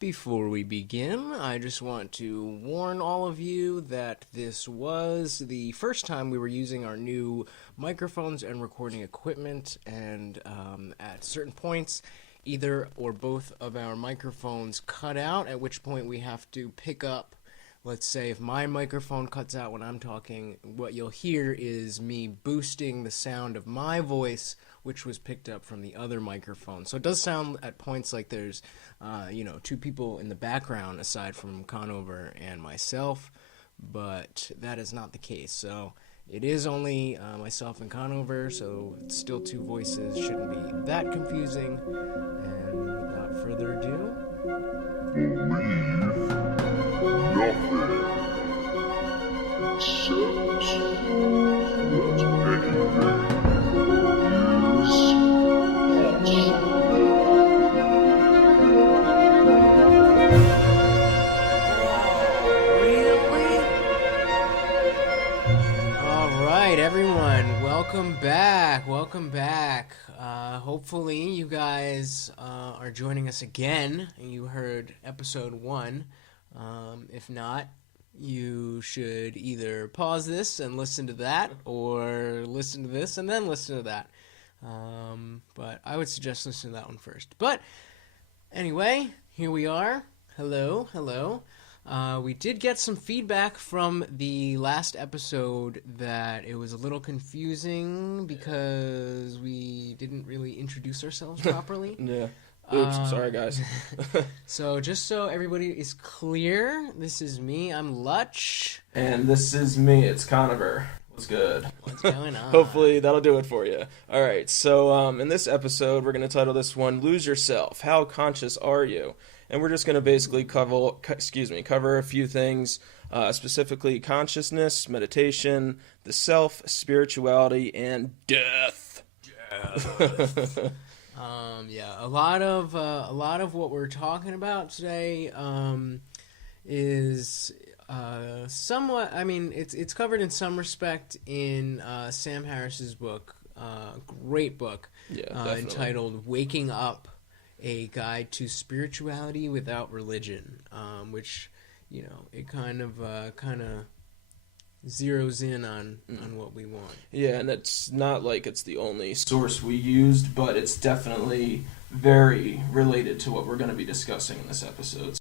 Before we begin, I just want to warn all of you that this was the first time we were using our new microphones and recording equipment, and at certain points, either or both of our microphones cut out, at which point we have to pick up. Let's say if my microphone cuts out when I'm talking, what you'll hear is me boosting the sound of my voice, which was picked up from the other microphone. So it does sound at points like there's, two people in the background aside from Conover and myself, but that is not the case. So it is only myself and Conover, so it's still two voices. Shouldn't be that confusing. And without further ado... Everyone, welcome back. Hopefully you guys are joining us again. You heard episode 1. If not, you should either pause this and listen to that, or listen to this and then listen to that. But I would suggest listening to that one first. But anyway, here we are. Hello. We did get some feedback from the last episode that it was a little confusing because we didn't really introduce ourselves properly. Yeah. Oops, sorry guys. So just so everybody is clear, this is me, I'm Lutch. And this is me, it's Conover. What's good? What's going on? Hopefully that'll do it for you. Alright, so in this episode we're going to title this one, Lose Yourself, How Conscious Are You? And we're just going to basically cover a few things, specifically consciousness, meditation, the self, spirituality, and death. A lot of what we're talking about today is somewhat. I mean, it's covered in some respect in Sam Harris's book, great book, entitled "Waking Up: A Guide to Spirituality Without Religion," which it kind of zeroes in on what we want. Yeah, and it's not like it's the only source we used, but it's definitely very related to what we're going to be discussing in this episode.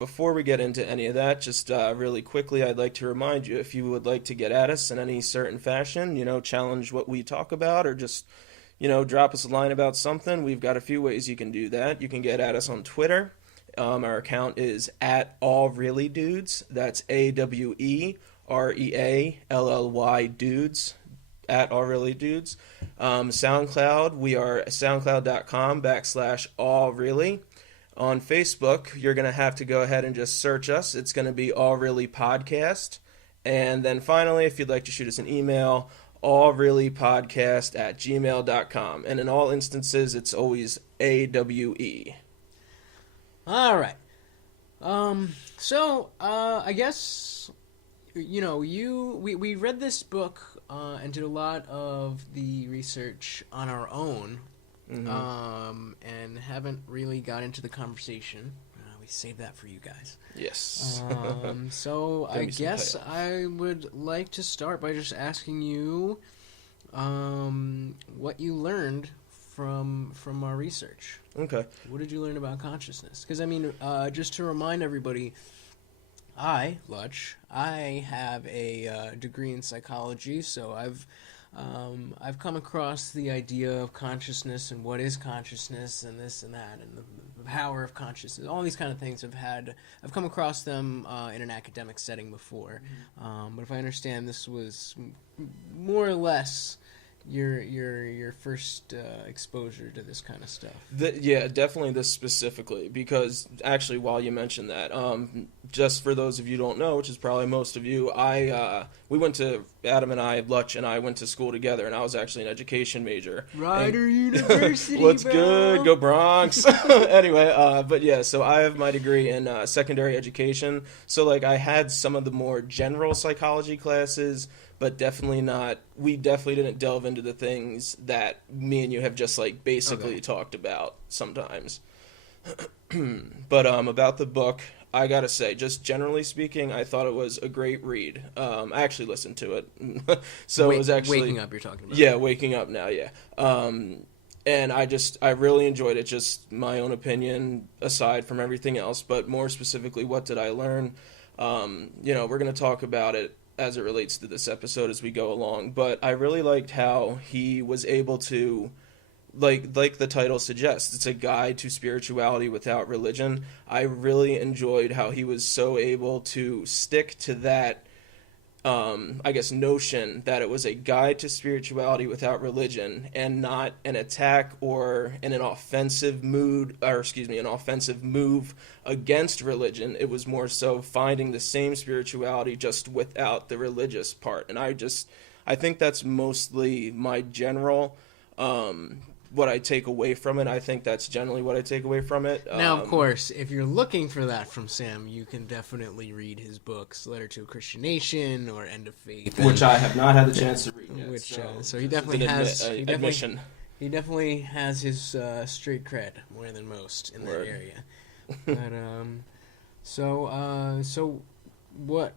Before we get into any of that, just really quickly, I'd like to remind you, if you would like to get at us in any certain fashion, challenge what we talk about, or just, drop us a line about something, we've got a few ways you can do that. You can get at us on Twitter. Our account is at AweReallyDudes. That's AweReally Dudes, at AweReallyDudes. SoundCloud, we are soundcloud.com/AweReally. On Facebook, you're going to have to go ahead and just search us. It's going to be AweReallyPodcast. And then finally, if you'd like to shoot us an email, AweReallyPodcast@gmail.com. And in all instances, it's always AWE. All right. So I guess, we read this book and did a lot of the research on our own, and haven't really got into the conversation. We saved that for you guys. Yes. So I guess I would like to start by just asking you what you learned from our research. Okay. What did you learn about consciousness? Because, just to remind everybody, Lutch, I have a degree in psychology, so I've come across the idea of consciousness and what is consciousness and this and that and the power of consciousness. All these kind of things I've come across them in an academic setting before. But if I understand, this was more or less your first exposure to this kind of stuff. Yeah, definitely this specifically, because actually while you mentioned that, just for those of you who don't know, which is probably most of you, we went to, Adam and I, Lutch and I went to school together, and I was actually an education major. Rider University, What's bro? good? Go Bronx! Anyway, but yeah, so I have my degree in secondary education, so I had some of the more general psychology classes, but we definitely didn't delve into the things that me and you have just basically talked about sometimes. But about the book, I gotta say, just generally speaking, I thought it was a great read. I actually listened to it, so it was actually Waking Up. You're talking about? yeah, waking up now, yeah. And I really enjoyed it. Just my own opinion aside from everything else, but more specifically, what did I learn? We're gonna talk about it as it relates to this episode as we go along. But I really liked how he was able to like the title suggests, it's a guide to spirituality without religion. I really enjoyed how he was so able to stick to that I guess notion that it was a guide to spirituality without religion and not an attack or an offensive an offensive move against religion. It was more so finding the same spirituality just without the religious part. And I think that's mostly my general what I take away from it. I think that's generally what I take away from it. Now, of course, if you're looking for that from Sam, you can definitely read his books, Letter to a Christian Nation or End of Faith, which I have not had the chance to read yet. So he definitely has admission. He definitely has his street cred more than most in that area. But so what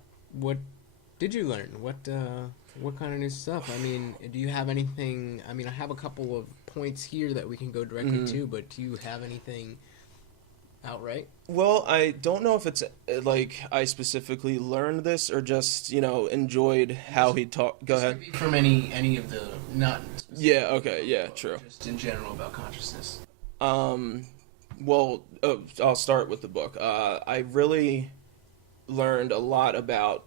did you learn? What kind of new stuff? I mean, do you have anything? I mean, I have a couple of points here that we can go directly to, but do you have anything outright? Well, I don't know if it's like I specifically learned this or just, enjoyed how he talked. Go ahead. From any of the not. Yeah, okay, yeah, true. Just in general about consciousness. Well, I'll start with the book. I really learned a lot about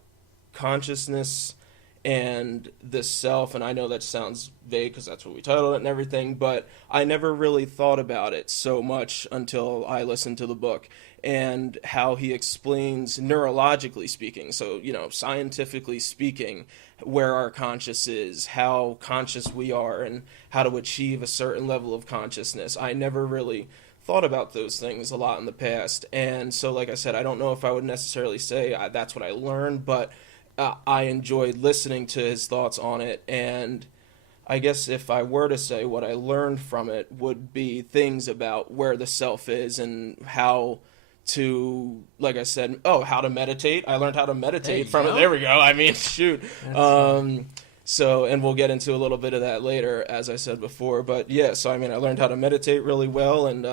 consciousness and the self, and I know that sounds vague because that's what we titled it and everything, but I never really thought about it so much until I listened to the book and how he explains neurologically speaking, so, scientifically speaking, where our conscious is, how conscious we are, and how to achieve a certain level of consciousness. I never really thought about those things a lot in the past, and so, like I said, I don't know if I would necessarily say that's what I learned, but I enjoyed listening to his thoughts on it, and I guess if I were to say what I learned from it would be things about where the self is and how to, like I said, how to meditate. I learned how to meditate from it. There we go. I mean, shoot. So, and we'll get into a little bit of that later, as I said before. But yeah, so I mean, I learned how to meditate really well, and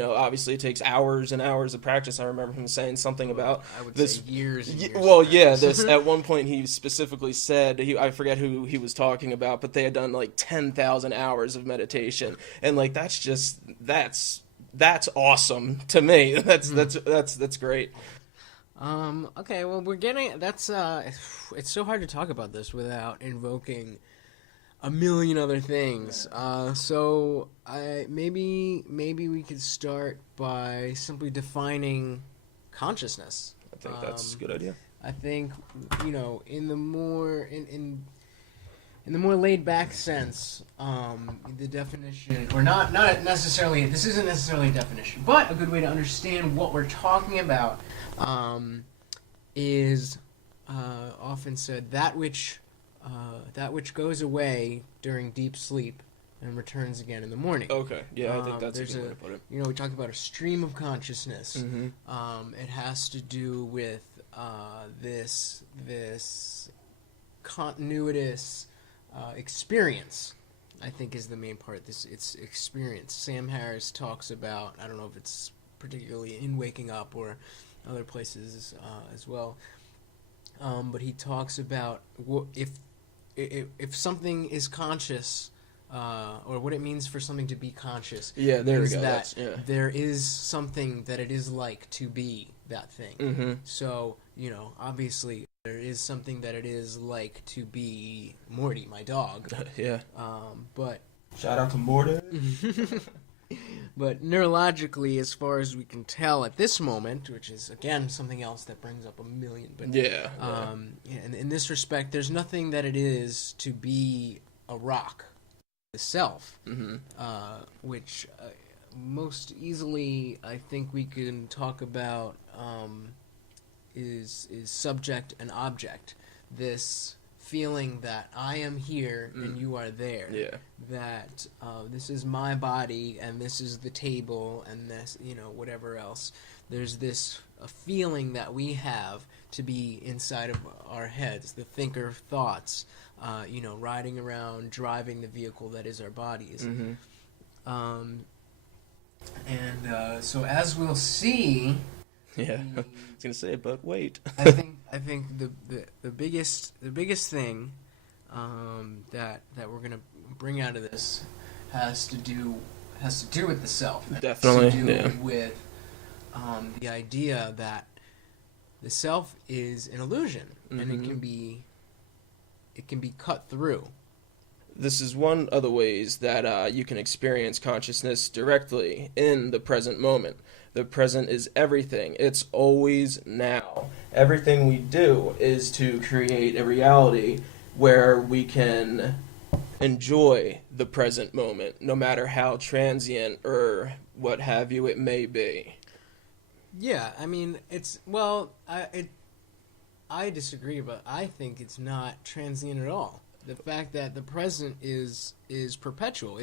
obviously it takes hours and hours of practice. I remember him saying something about I would say years. And years well, yeah, this at one point he specifically said I forget who he was talking about, but they had done like 10,000 hours of meditation, and like that's awesome to me. That's great. Okay, well, it's so hard to talk about this without invoking a million other things. So maybe we could start by simply defining consciousness. I think that's a good idea. I think, in the more laid back sense, the definition, or not necessarily, this isn't necessarily a definition, but a good way to understand what we're talking about is often said that which goes away during deep sleep and returns again in the morning. Okay, yeah, I think that's a good way to put it. We talk about a stream of consciousness. Mm-hmm. It has to do with this continuous experience, I think, is the main part. It's experience. Sam Harris talks about, I don't know if it's particularly in Waking Up or other places as well, but he talks about if something is conscious, or what it means for something to be conscious. Yeah, there we go. There is something that it is like to be that thing. Mm-hmm. So, obviously there is something that it is like to be Morty, my dog. Yeah. But shout out to Morty. But neurologically, as far as we can tell at this moment, which is again something else that brings up a million, but in this respect, there's nothing that it is to be a rock, the self, which most easily I think we can talk about is subject and object. This feeling that I am here and you are there. Yeah. That this is my body and this is the table and this, whatever else. There's this a feeling that we have to be inside of our heads, the thinker thoughts, riding around, driving the vehicle that is our bodies. So as we'll see, yeah, I was gonna say, but wait. I think the biggest thing that we're gonna bring out of this has to do with the self. Definitely, has to do with the idea that the self is an illusion, and it can be cut through. This is one of the ways that you can experience consciousness directly in the present moment. The present is everything. It's always now. Everything we do is to create a reality where we can enjoy the present moment, no matter how transient or what have you it may be. Yeah, I mean, I disagree, but I think it's not transient at all. The fact that the present is perpetual.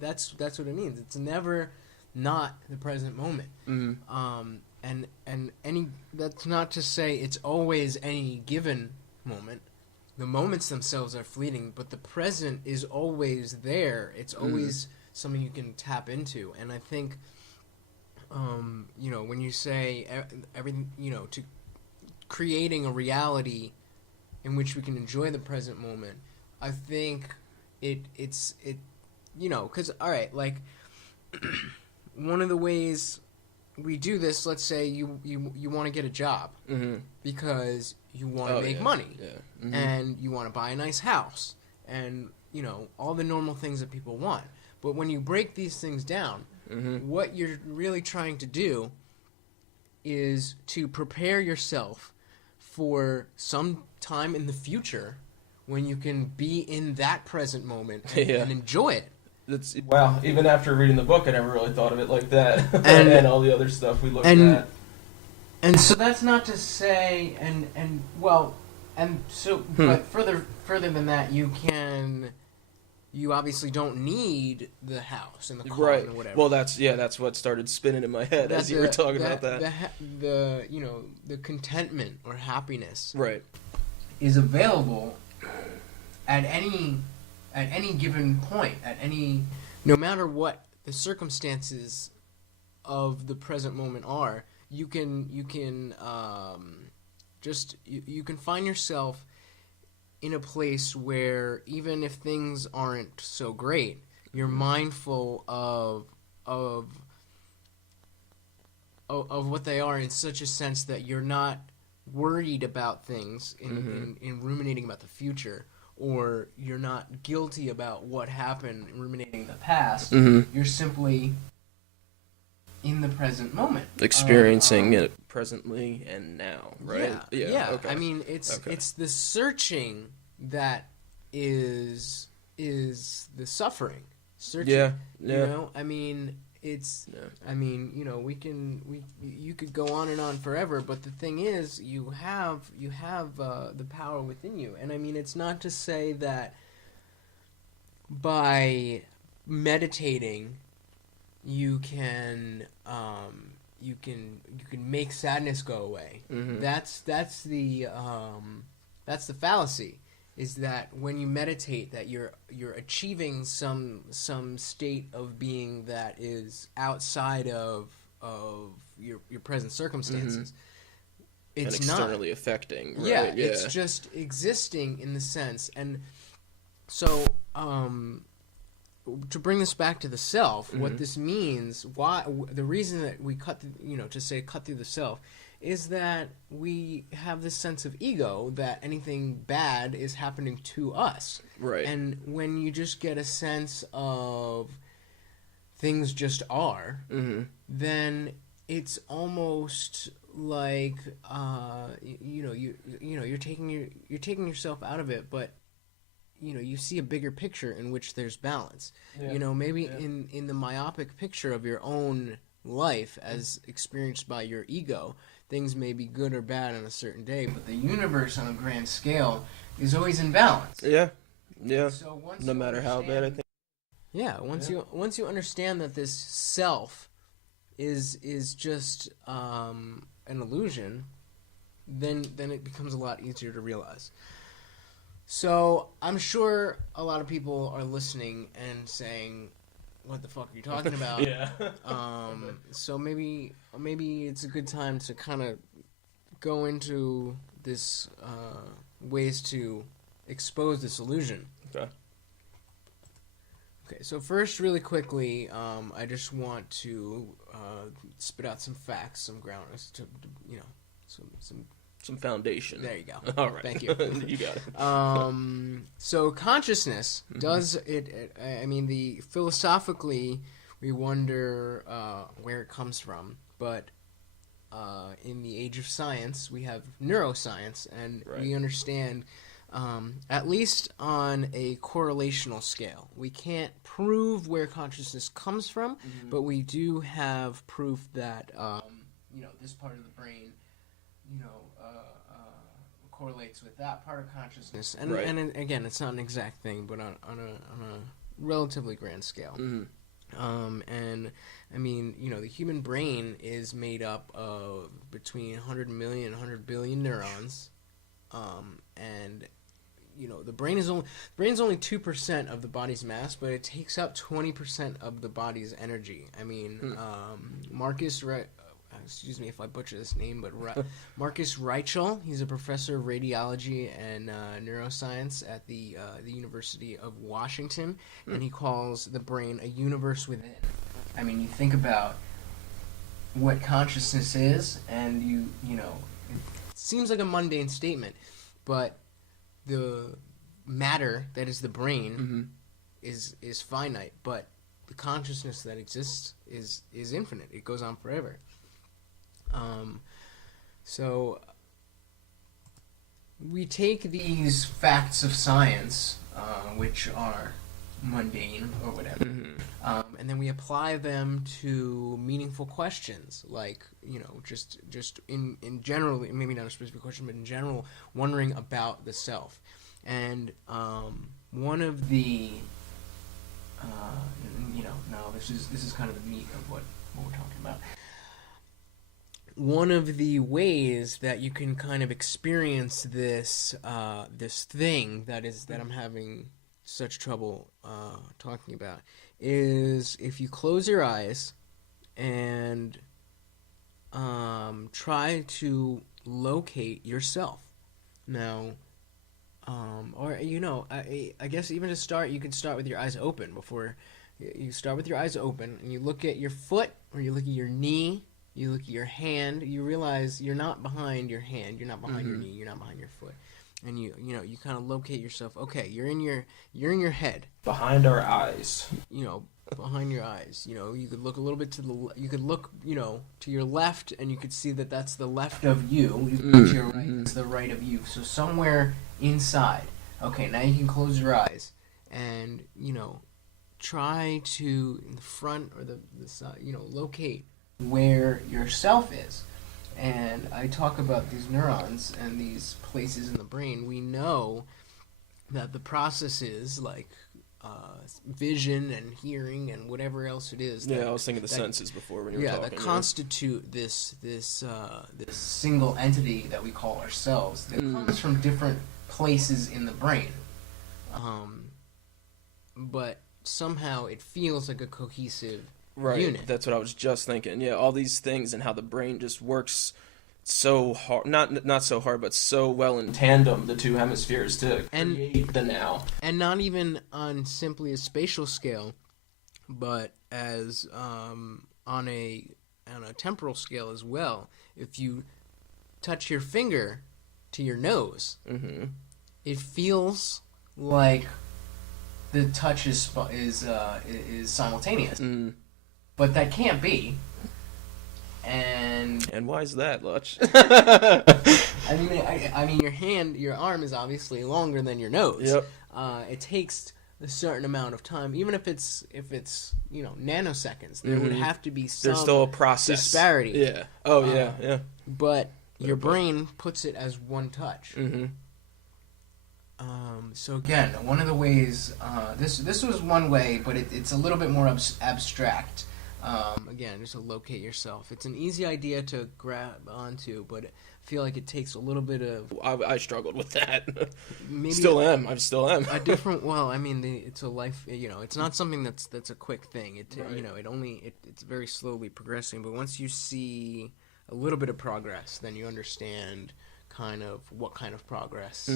That's what it means. It's never not the present moment. And that's not to say it's always any given moment. The moments themselves are fleeting, but the present is always there. It's always something you can tap into. And I think, when you say everything, to creating a reality in which we can enjoy the present moment, I think it's because, all right, like, one of the ways we do this, let's say you want to get a job because you want to make money and you want to buy a nice house and, all the normal things that people want. But when you break these things down, what you're really trying to do is to prepare yourself for some time in the future when you can be in that present moment and enjoy it. Wow, even after reading the book, I never really thought of it like that. And all the other stuff we looked at. And so that's not to say, but further than that, you obviously don't need the house and the car and whatever. Well, that's what started spinning in my head as you were talking about that. The contentment or happiness is available at any given point, no matter what the circumstances of the present moment are. You can find yourself in a place where even if things aren't so great, you're mindful of what they are in such a sense that you're not worried about things in ruminating about the future, or you're not guilty about what happened ruminating the past. You're simply in the present moment, experiencing it presently and now, right? Yeah. Okay. I mean, it's the searching that is the suffering. Searching. Yeah. I mean, I mean, you could go on and on forever, but the thing is, you have the power within you. And I mean, it's not to say that by meditating you can make sadness go away. That's the fallacy, is that when you meditate, that you're achieving some state of being that is outside of your present circumstances. It's and externally affecting. Right? Yeah, it's just existing in the sense. And so to bring this back to the self, what this means, the reason that we cut through the self, is that we have this sense of ego that anything bad is happening to us. Right. And when you just get a sense of things just are, then it's almost like you're taking yourself out of it, but you see a bigger picture in which there's balance. Maybe in the myopic picture of your own life as experienced by your ego, things may be good or bad on a certain day, but the universe on a grand scale is always in balance. Yeah. So once No you matter how bad I think. Yeah, once you understand that this self is just an illusion, then it becomes a lot easier to realize. So I'm sure a lot of people are listening and saying, "What the fuck are you talking about?" Yeah. So maybe it's a good time to kind of go into this ways to expose this illusion. Okay. Okay, so first, really quickly, I just want to spit out some facts, some grounders, Some foundation. There you go. All right. Thank you. You got it. So consciousness does it. I mean, philosophically, we wonder where it comes from, but in the age of science, we have neuroscience, and we understand. At least on a correlational scale. We can't prove where consciousness comes from, but we do have proof that, this part of the brain, correlates with that part of consciousness. And, and again, it's not an exact thing, but on a relatively grand scale. And, I mean, the human brain is made up of between 100 million and 100 billion neurons. And the brain's only 2% of the body's mass, but it takes up 20% of the body's energy. I mean, excuse me if I butcher this name, but Marcus Reichel, he's a professor of radiology and neuroscience at the University of Washington, and he calls the brain a universe within. I mean, you think about what consciousness is, and it seems like a mundane statement, but the matter that is the brain is finite, but the consciousness that exists is infinite. It goes on forever. So we take these facts of science, which are mundane or whatever, and then we apply them to meaningful questions, like just in general, maybe not a specific question, but in general, wondering about the self. And one of the now this is kind of the meat of what we're talking about. One of the ways that you can kind of experience this this thing that I'm having such trouble talking about is if you close your eyes and try to locate yourself. Now, I guess even to start, you can start with your eyes open. Before you start with your eyes open, and you look at your foot, or you look at your knee, you look at your hand. You realize you're not behind your hand, you're not behind your knee, you're not behind your foot, and you kind of locate yourself. Okay, you're in your head, behind our eyes. Behind your eyes. You could look a little bit you could look, to your left, and you could see that that's the left of you. You look to your right, it's the right of you. So somewhere inside. Okay, now you can close your eyes and, try to, in the front or the side, locate where yourself is. And I talk about these neurons and these places in the brain. We know that the processes like vision and hearing and whatever else it is. I was thinking the senses before when you were talking. That constitute this single entity that we call ourselves. That comes from different places in the brain, but somehow it feels like a cohesive unit. That's what I was just thinking. Yeah, all these things and how the brain just works so hard, not so hard, but so well in tandem, the two hemispheres, to create the now. And not even on simply a spatial scale, but as on a temporal scale as well. If you touch your finger to your nose, it feels like the touch is simultaneous, but that can't be. And why is that, Lutch? I mean, your arm is obviously longer than your nose. Yep. It takes a certain amount of time, even if it's nanoseconds. There would have to be some there's still a process disparity. Yeah. Oh yeah. But your brain puts it as one touch. So again, one of the ways, this was one way, but it's a little bit more abstract. Again, just to locate yourself. It's an easy idea to grab onto, but I feel like it takes a little bit of... I struggled with that. Maybe still am. I still am. A different... Well, I mean, it's a life... it's not something that's a quick thing. Right. It's very slowly progressing, but once you see a little bit of progress, then you understand kind of what kind of progress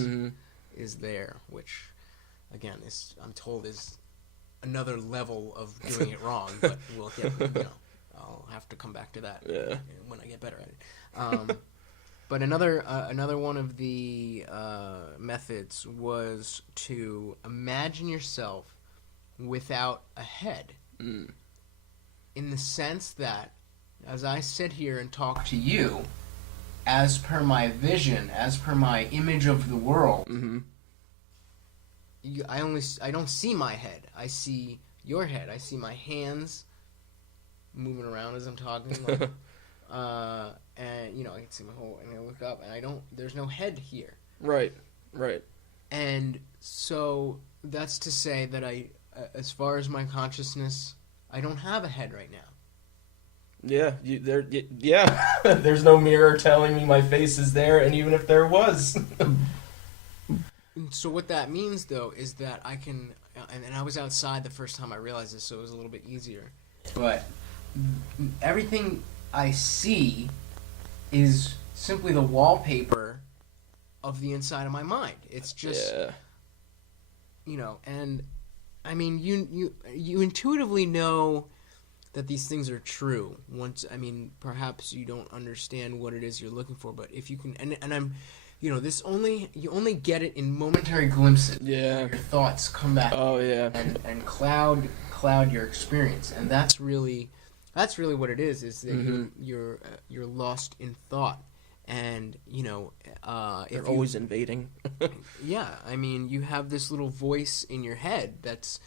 is there, which, again, I'm told is another level of doing it wrong, but we'll get, I'll have to come back to that when I get better at it. But another one of the methods was to imagine yourself without a head, in the sense that as I sit here and talk to you, as per my vision, as per my image of the world, I don't see my head. I see your head. I see my hands moving around as I'm talking, and I can see my whole. And I look up, and there's no head here. Right. And so that's to say that as far as my consciousness, I don't have a head right now. Yeah, there's no mirror telling me my face is there, and even if there was. So what that means, though, is that I can, and I was outside the first time I realized this, so it was a little bit easier. But everything I see is simply the wallpaper of the inside of my mind. It's just, and I mean, you intuitively know that these things are true. Perhaps you don't understand what it is you're looking for, but if you can, and I'm, you only get it in momentary glimpses. Yeah. Your thoughts come back. Oh yeah. And cloud your experience, and that's really what it is. Is that you're lost in thought, and they're always invading. Yeah, I mean, you have this little voice in your head that's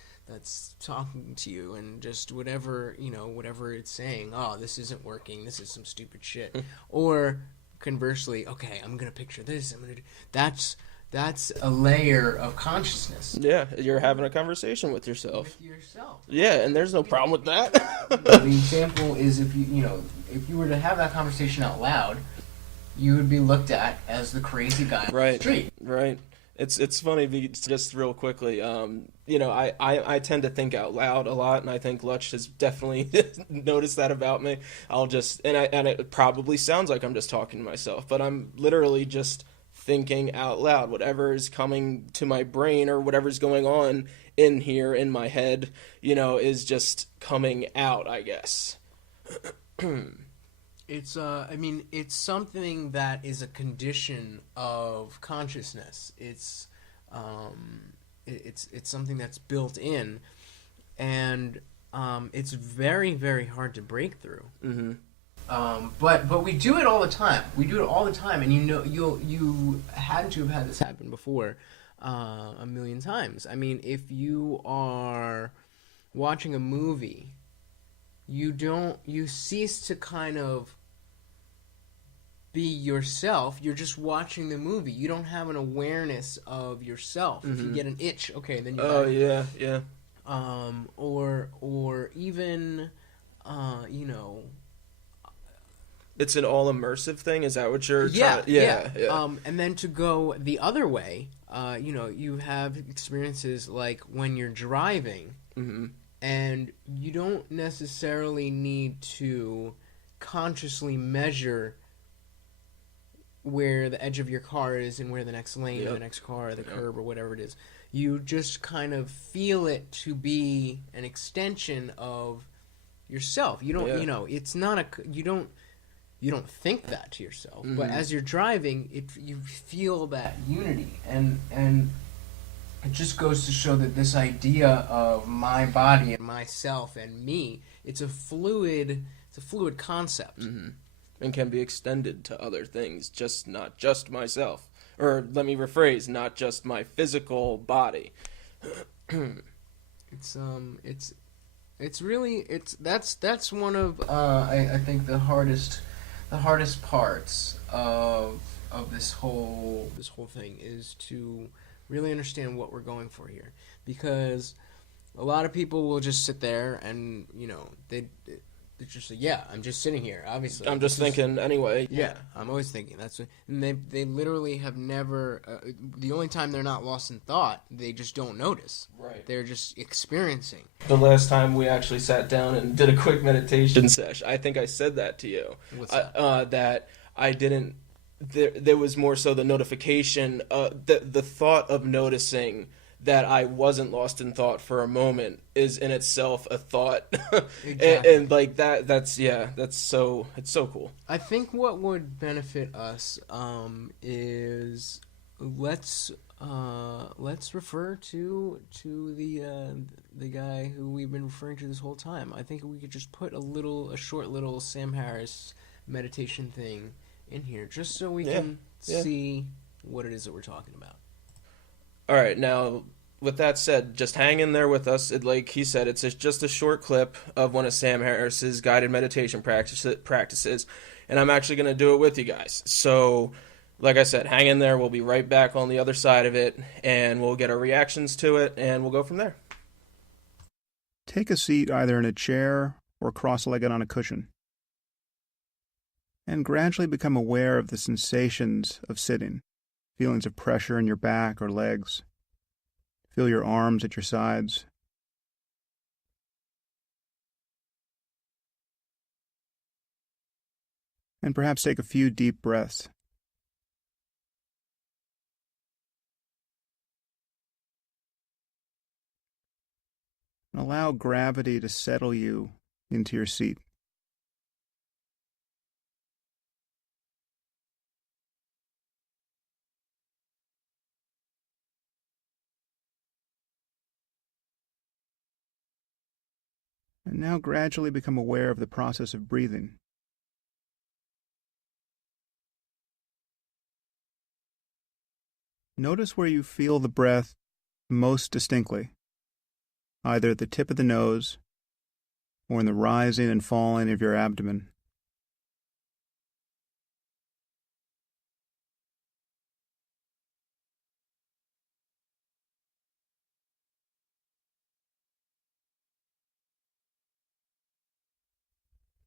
talking to you, and just whatever it's saying. Oh, this isn't working. This is some stupid shit. Or conversely, okay, I'm gonna picture this. That's a layer of consciousness. Yeah, you're having a conversation with yourself. Yeah, and there's no problem with that. The example is if you were to have that conversation out loud, you would be looked at as the crazy guy on the street. Right. It's funny, just real quickly, I tend to think out loud a lot, and I think Lutch has definitely noticed that about me. And it probably sounds like I'm just talking to myself, but I'm literally just thinking out loud. Whatever is coming to my brain or whatever's going on in here in my head, is just coming out, I guess. It's it's something that is a condition of consciousness. It's something that's built in, and it's very, very hard to break through. But we do it all the time. And you had to have had this happen before a million times. I mean, if you are watching a movie, you cease to kind of be yourself. You're just watching the movie. You don't have an awareness of yourself. If you get an itch, okay, then you yeah. Or even it's an all immersive thing. Is that what you're trying? Yeah. And then to go the other way, you have experiences like when you're driving, and you don't necessarily need to consciously measure where the edge of your car is and where the next lane or the next car or the curb or whatever it is. You just kind of feel it to be an extension of yourself. You don't, it's not you don't think that to yourself, but as you're driving, you feel that unity, and it just goes to show that this idea of my body and myself and me, it's a fluid concept. And can be extended to other things, not just myself. Or let me rephrase, not just my physical body. That's one of I think the hardest parts of this whole thing is to really understand what we're going for here, because a lot of people will just sit there and they just say, yeah, I'm just sitting here. Obviously, I'm just thinking anyway. yeah, I'm always thinking that's what, and they literally have never. The only time they're not lost in thought, they just don't notice. Right. They're just experiencing. The last time we actually sat down and did a quick meditation session, I think I said that to you. What's that? That I didn't. There was more so the notification, the thought of noticing that I wasn't lost in thought for a moment is in itself a thought. Exactly. And like that's so, it's so cool. I think what would benefit us is let's refer to the guy who we've been referring to this whole time. I think we could just put a short little Sam Harris meditation thing in here, just so we can see what it is that we're talking about. All right, now with that said, just hang in there with us. Like he said, it's just a short clip of one of Sam Harris's guided meditation practices, and I'm actually going to do it with you guys. So, like I said, hang in there. We'll be right back on the other side of it, and we'll get our reactions to it, and we'll go from there. Take a seat either in a chair or cross-legged on a cushion, and gradually become aware of the sensations of sitting, feelings of pressure in your back or legs. Feel your arms at your sides. And perhaps take a few deep breaths. And allow gravity to settle you into your seat. And now gradually become aware of the process of breathing. Notice where you feel the breath most distinctly, either at the tip of the nose or in the rising and falling of your abdomen.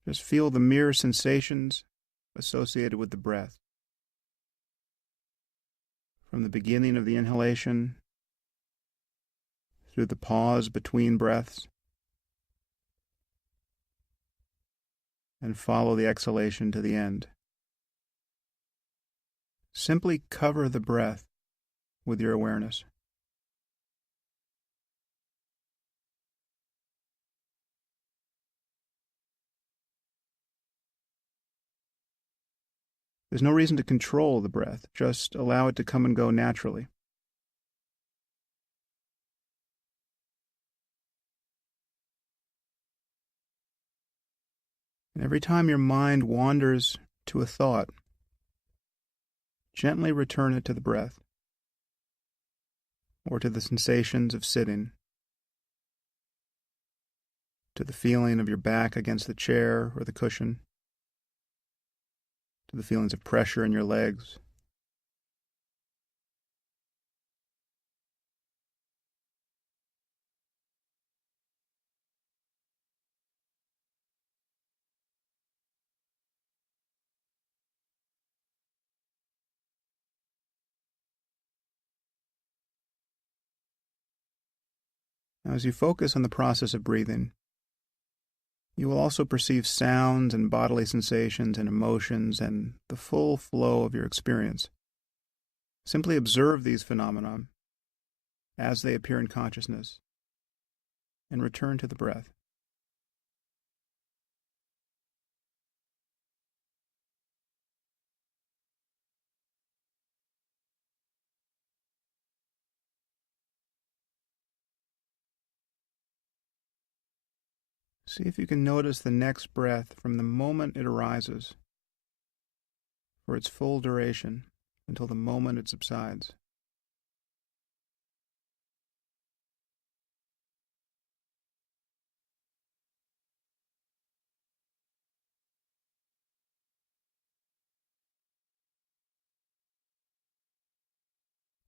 Just feel the mere sensations associated with the breath. From the beginning of the inhalation, through the pause between breaths, and follow the exhalation to the end. Simply cover the breath with your awareness. There's no reason to control the breath, just allow it to come and go naturally. And every time your mind wanders to a thought, gently return it to the breath, or to the sensations of sitting, to the feeling of your back against the chair or the cushion, to the feelings of pressure in your legs. Now, as you focus on the process of breathing, you will also perceive sounds and bodily sensations and emotions and the full flow of your experience. Simply observe these phenomena as they appear in consciousness and return to the breath. See if you can notice the next breath from the moment it arises for its full duration until the moment it subsides.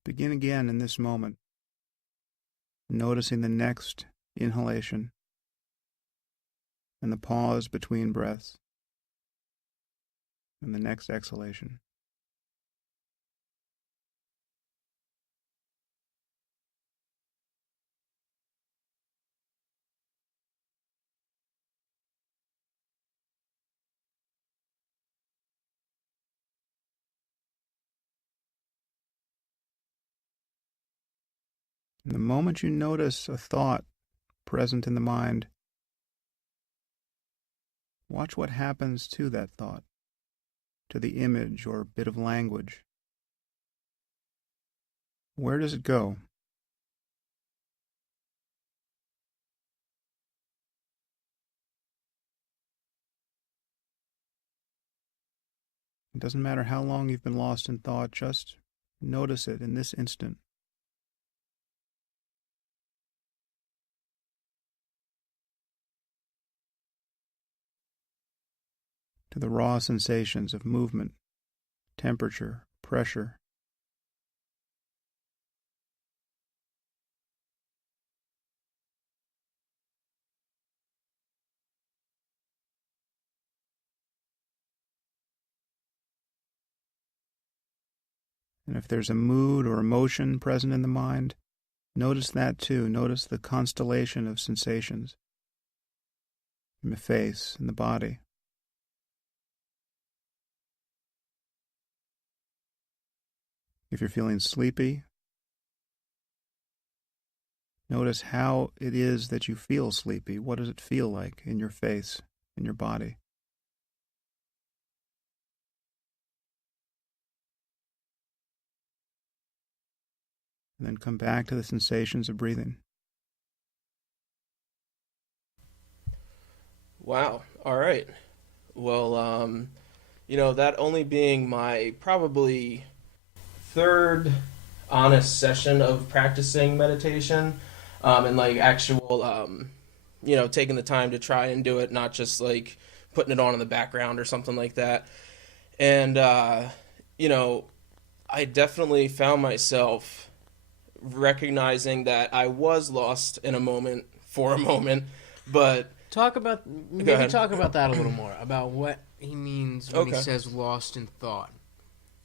Begin again in this moment, noticing the next inhalation and the pause between breaths and the next exhalation. And the moment you notice a thought present in the mind, watch what happens to that thought, to the image or bit of language. Where does it go? It doesn't matter how long you've been lost in thought, just notice it in this instant. To the raw sensations of movement, temperature, pressure. And if there's a mood or emotion present in the mind, notice that too. Notice the constellation of sensations in the face, in the body. If you're feeling sleepy, notice how it is that you feel sleepy. What does it feel like in your face, in your body? And then come back to the sensations of breathing. Wow. All right. Well, that only being my probably third honest session of practicing meditation, and like actual, taking the time to try and do it, not just like putting it on in the background or something like that. And, I definitely found myself recognizing that I was lost in a moment for a moment, but talk about that a little more about what he means when he says lost in thought.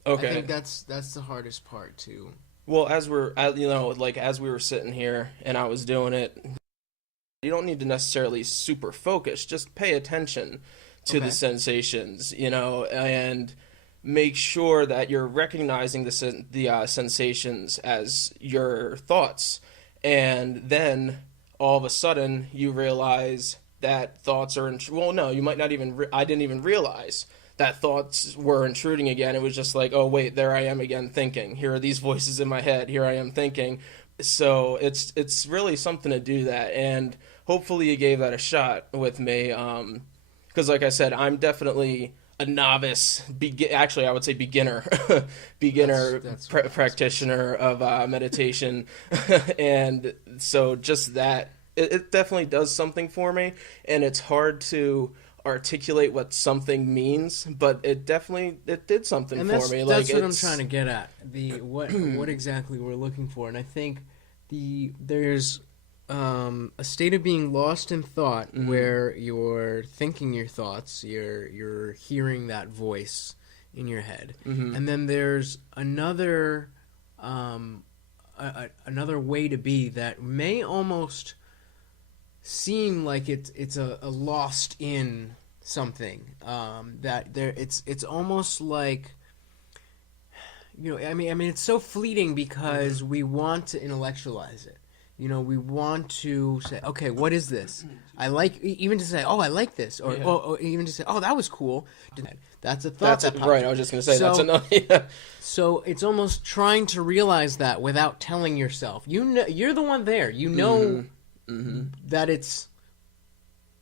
Okay, I think that's the hardest part too. Well, as we were sitting here and I was doing it, you don't need to necessarily super focus. Just pay attention to the sensations, and make sure that you're recognizing the sensations as your thoughts. And then all of a sudden you realize that thoughts are you might not even I didn't even realize that thoughts were intruding again. It was just like, oh wait, there I am again thinking. Here are these voices in my head. Here I am thinking. So it's really something to do that, and hopefully you gave that a shot with me, because like I said, I'm definitely a novice, actually I would say beginner that's practitioner of meditation. And so just that, it definitely does something for me, and it's hard to articulate what something means, but it did something for me. That's what I'm trying to get at, what exactly we're looking for. And I think there's a state of being lost in thought, where you're thinking your thoughts, you're hearing that voice in your head, and then there's another way to be that may almost seem like it's a lost in something, that there it's almost like, I mean it's so fleeting because we want to intellectualize it. We want to say, okay, what is this? I like, even to say, oh, I like this, or even to say, oh, that was cool. That's a thought. Right. I was just going to say, that's another. Yeah. So it's almost trying to realize that without telling yourself. You're the one there. That it's,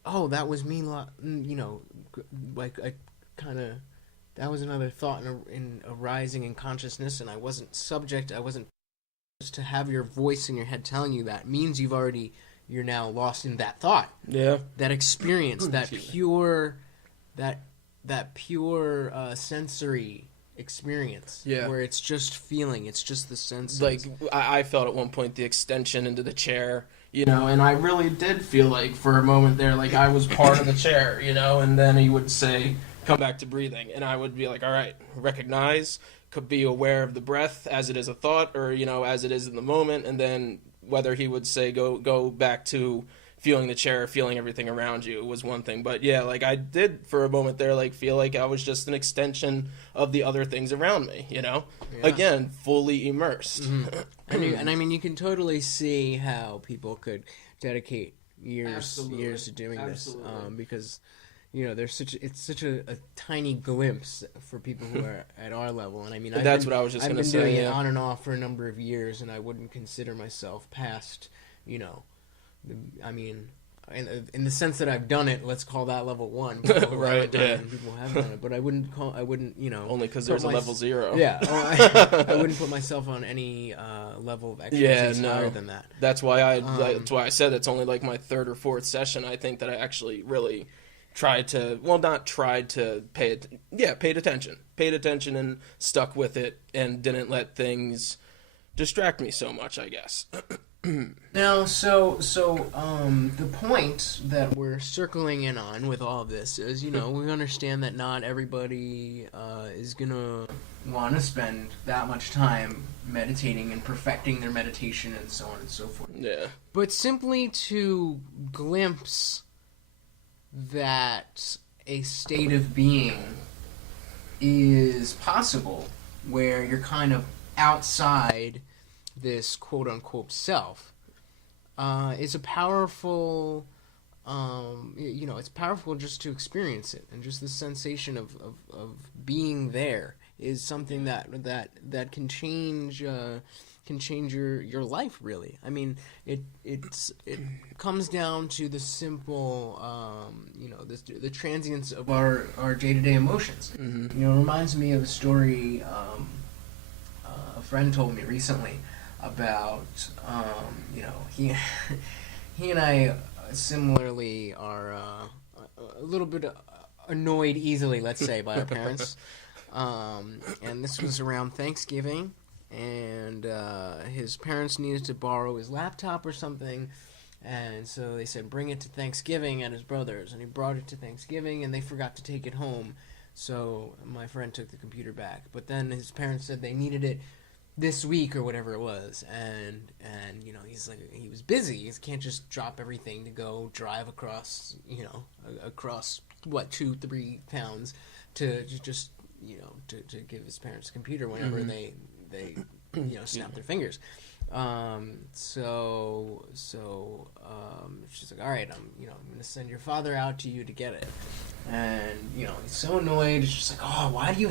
oh, that was me. Like I kind of, that was another thought in arising in consciousness, and I wasn't subject. I wasn't. Just to have your voice in your head telling you that means you're now lost in that thought. Yeah. That experience, that pure sensory experience. Yeah. Where it's just feeling, it's just the senses. Like, I felt at one point the extension into the chair, you know, and I really did feel like for a moment there, like I was part of the chair, you know, and then he would say, come back to breathing, and I would be like, all right, recognize, could be aware of the breath as it is a thought, or, you know, as it is in the moment, and then whether he would say go back to feeling the chair, feeling everything around you was one thing. But yeah, like I did for a moment there, like feel like I was just an extension of the other things around me, you know? Yeah. Again, fully immersed. Mm-hmm. And I mean, you can totally see how people could dedicate years to doing this, because, you know, it's such a tiny glimpse for people who are at our level. And I mean, What I was just going to say. I've been doing yeah. it on and off for a number of years, and I wouldn't consider myself past, you know, I mean, in the sense that I've done it, let's call that level 1. People right, yeah. People have done it, but I wouldn't, you know. Only because there's a level 0. Yeah, I wouldn't put myself on any level of expertise higher than that. That's why I said it's only like my 3rd or 4th session. I think that I actually really paid attention and stuck with it and didn't let things distract me so much, I guess. Now, so the point that we're circling in on with all of this is, you know, we understand that not everybody is gonna want to spend that much time meditating and perfecting their meditation and so on and so forth. Yeah. But simply to glimpse that a state of being is possible where you're kind of outside this quote-unquote self is a powerful, you know, it's powerful just to experience it, and just the sensation of being there is something that can change your life, really. I mean, it comes down to the simple, you know, the transience of our day-to-day emotions. Mm-hmm. You know, it reminds me of a story a friend told me recently about, you know, he and I similarly are a little bit annoyed easily, let's say, by our parents. And this was around Thanksgiving, and his parents needed to borrow his laptop or something, and so they said, bring it to Thanksgiving at his brother's, and he brought it to Thanksgiving, and they forgot to take it home, so my friend took the computer back. But then his parents said they needed it this week or whatever it was, and you know, he's like, he was busy. He can't just drop everything to go drive across, you know, across what 2-3 towns to just, you know, to give his parents a computer whenever they you know, snap their fingers. So she's like, all right, I'm gonna send your father out to you to get it. And, you know, he's so annoyed. It's just like, oh, why do you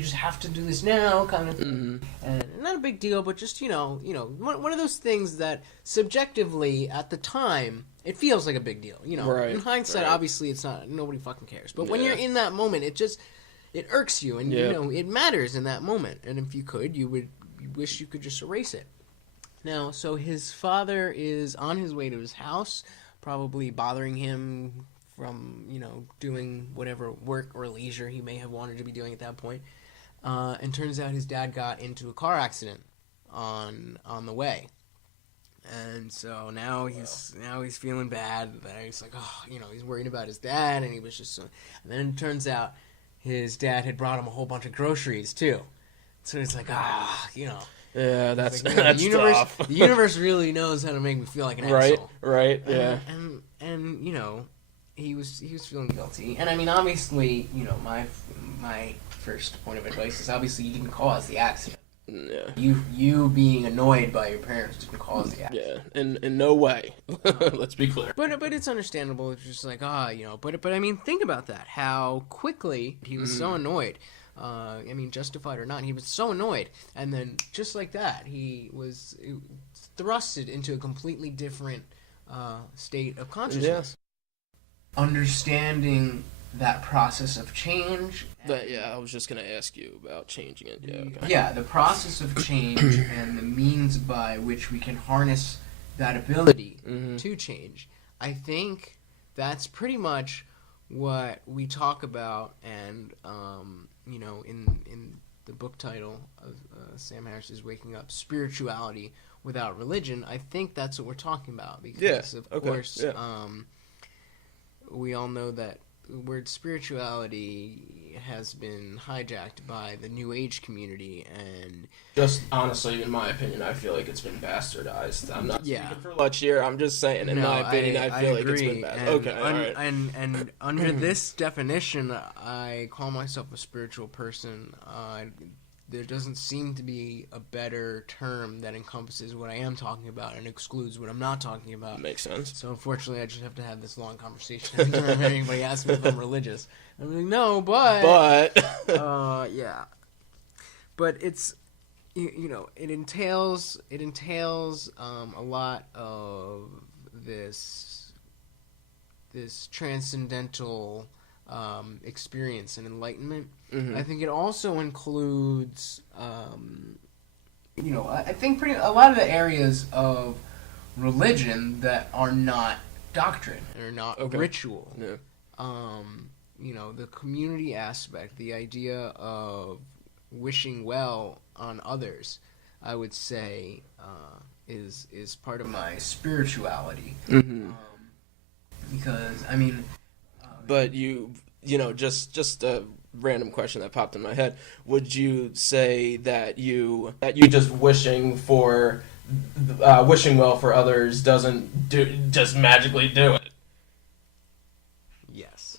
just have to do this now, kind of thing. And not a big deal, but just, you know, one of those things that subjectively at the time it feels like a big deal. You know, right, in hindsight, right. Obviously it's not. Nobody fucking cares. But when you're in that moment, it irks you, and you know, it matters in that moment. And if you could, you wish you could just erase it. Now, so his father is on his way to his house, probably bothering him from, you know, doing whatever work or leisure he may have wanted to be doing at that point. And turns out his dad got into a car accident on the way. And so now he's feeling bad. He's like, oh, you know, he's worried about his dad, and he was just so. And then it turns out his dad had brought him a whole bunch of groceries too. So he's like, you know. Yeah, that's like, you know, that's tough. The universe really knows how to make me feel like an asshole. Right, yeah. And you know, he was feeling guilty. And I mean, obviously, you know, my first point of advice is obviously you didn't cause the accident. Yeah. You being annoyed by your parents didn't cause the accident. Yeah, in no way. Let's be clear. But it's understandable. It's just like, you know, but I mean, think about that. How quickly he was so annoyed. I mean, justified or not, he was so annoyed, and then just like that, he was thrusted into a completely different state of consciousness. Yeah. Understanding that process of change. I was just going to ask you about changing it. Yeah, okay. Yeah, the process of change and the means by which we can harness that ability to change. I think that's pretty much what we talk about, and you know, in the book title of Sam Harris's Waking Up, Spirituality Without Religion, I think that's what we're talking about. Because, of course, we all know that the word spirituality has been hijacked by the New Age community, and just honestly, in my opinion, I feel like it's been bastardized. I'm not speaking for much here. I'm just saying, in my opinion, I feel like it's been bastardized. And under this definition, I call myself a spiritual person. There doesn't seem to be a better term that encompasses what I am talking about and excludes what I'm not talking about. Makes sense. So unfortunately, I just have to have this long conversation every time anybody asks me if I'm religious. I'm like, no, but yeah. But it's, you know, it entails a lot of this transcendental experience and enlightenment. Mm-hmm. I think it also includes, you know, I think a lot of the areas of religion that are not doctrine and are not ritual. Yeah. You know, the community aspect, the idea of wishing well on others, I would say, is part of my spirituality. Mm-hmm. Because I mean. But you know, just a random question that popped in my head. Would you say that you just wishing well for others doesn't just magically do it? Yes.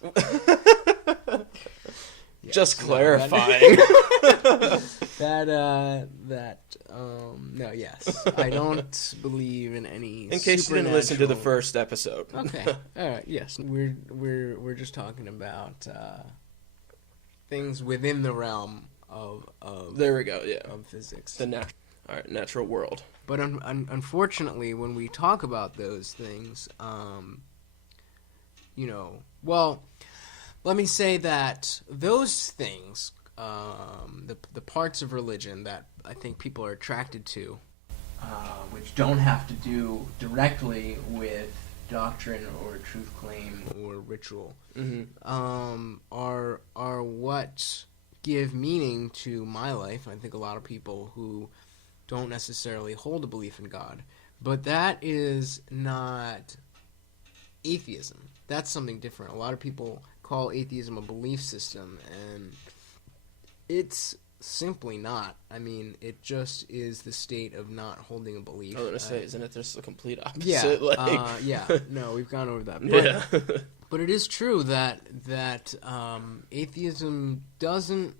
Yes, just clarifying. No, yes. I don't believe in any. In case you didn't listen to the first episode. Okay. All right. Yes. We're just talking about things within the realm of there we go. Yeah. Of physics. The natural world. But unfortunately, when we talk about those things, you know, well, let me say that those things, the parts of religion that I think people are attracted to, which don't have to do directly with doctrine or truth claim or ritual, mm-hmm. Are what give meaning to my life. I think a lot of people who don't necessarily hold a belief in God, but that is not atheism. That's something different. A lot of people call atheism a belief system, and it's simply not. I mean, it just is the state of not holding a belief. I was going to say, isn't it just the complete opposite? Yeah, yeah. No, we've gone over that. But, yeah. But it is true that atheism doesn't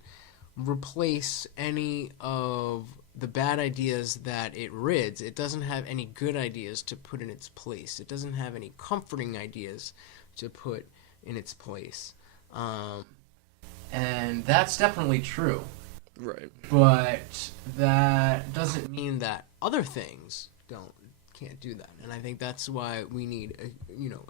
replace any of the bad ideas that it rids. It doesn't have any good ideas to put in its place. It doesn't have any comforting ideas to put in its place. And that's definitely true. Right. But that doesn't mean that other things can't do that. And I think that's why we need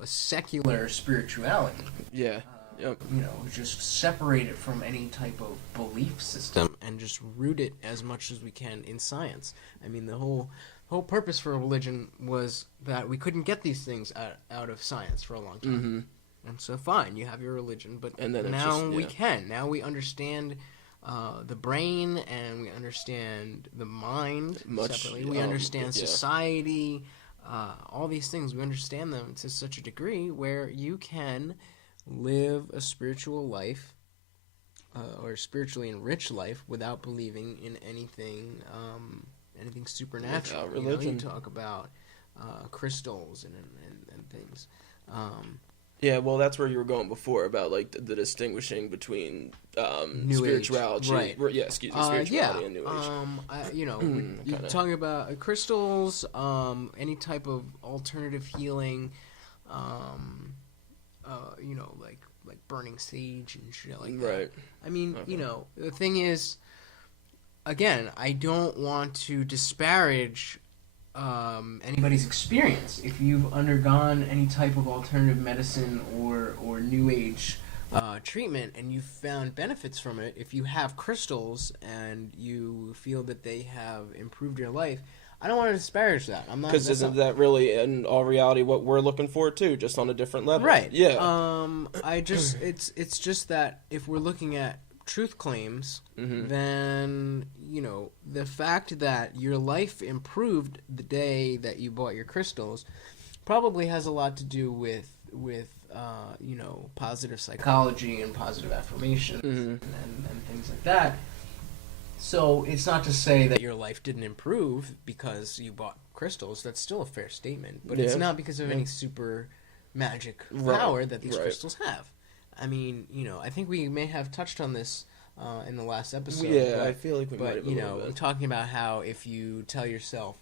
a secular spirituality. Yeah. Yep. You know, just separate it from any type of belief system and just root it as much as we can in science. I mean, the whole purpose for religion was that we couldn't get these things out of science for a long time. Mm-hmm. And so fine, you have your religion, but now we can. Now we understand the brain, and we understand the mind separately. We understand society, all these things. We understand them to such a degree where you can live a spiritual life or spiritually enriched life without believing in anything supernatural. Without religion. You talk about crystals and things. Yeah, well, that's where you were going before about like the distinguishing between spirituality, right? Yeah, spirituality and New Age. You're talking about crystals, any type of alternative healing, like burning sage and shit like that. Right. I mean, the thing is, again, I don't want to disparage anybody's experience. If you've undergone any type of alternative medicine or New Age treatment and you've found benefits from it, if you have crystals and you feel that they have improved your life, I don't want to disparage that. I'm not, because isn't that really in all reality what we're looking for too, just on a different level? Right. Yeah. It's just that if we're looking at truth claims, then, the fact that your life improved the day that you bought your crystals probably has a lot to do with positive psychology and positive affirmations and things like that. So it's not to say that your life didn't improve because you bought crystals. That's still a fair statement, but it's not because of any super magic power that these crystals have. I mean, I think we may have touched on this in the last episode. Yeah, but, I feel like we might have a little bit. Talking about how if you tell yourself,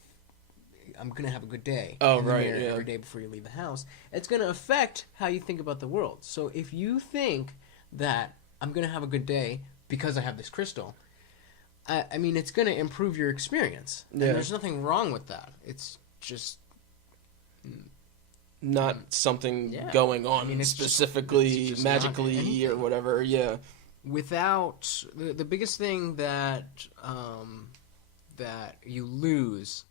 I'm going to have a good day every day before you leave the house, it's going to affect how you think about the world. So if you think that I'm going to have a good day because I have this crystal, I mean, it's going to improve your experience. Yeah. And there's nothing wrong with that. It's just not something going on specifically, just magically or whatever. Yeah. Without the biggest thing that that you lose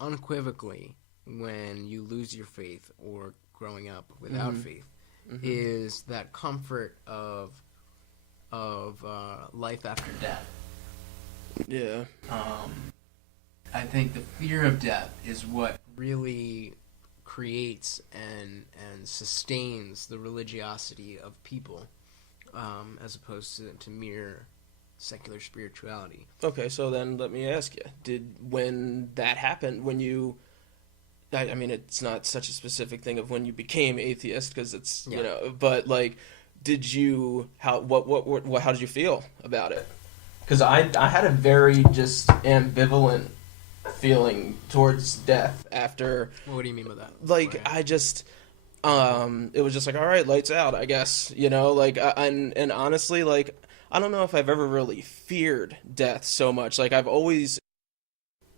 unequivocally when you lose your faith or growing up without faith is that comfort of life after death. Yeah. I think the fear of death is what really creates and sustains the religiosity of people, as opposed to mere secular spirituality. Okay, so then let me ask you, when that happened, I mean, it's not such a specific thing of when you became atheist, because it's, but like, how did you feel about it? Because I had a very just ambivalent feeling towards death after. What do you mean by that? Like, I just, it was just like, all right, lights out, I guess, like, and honestly, like, I don't know if I've ever really feared death so much. Like, I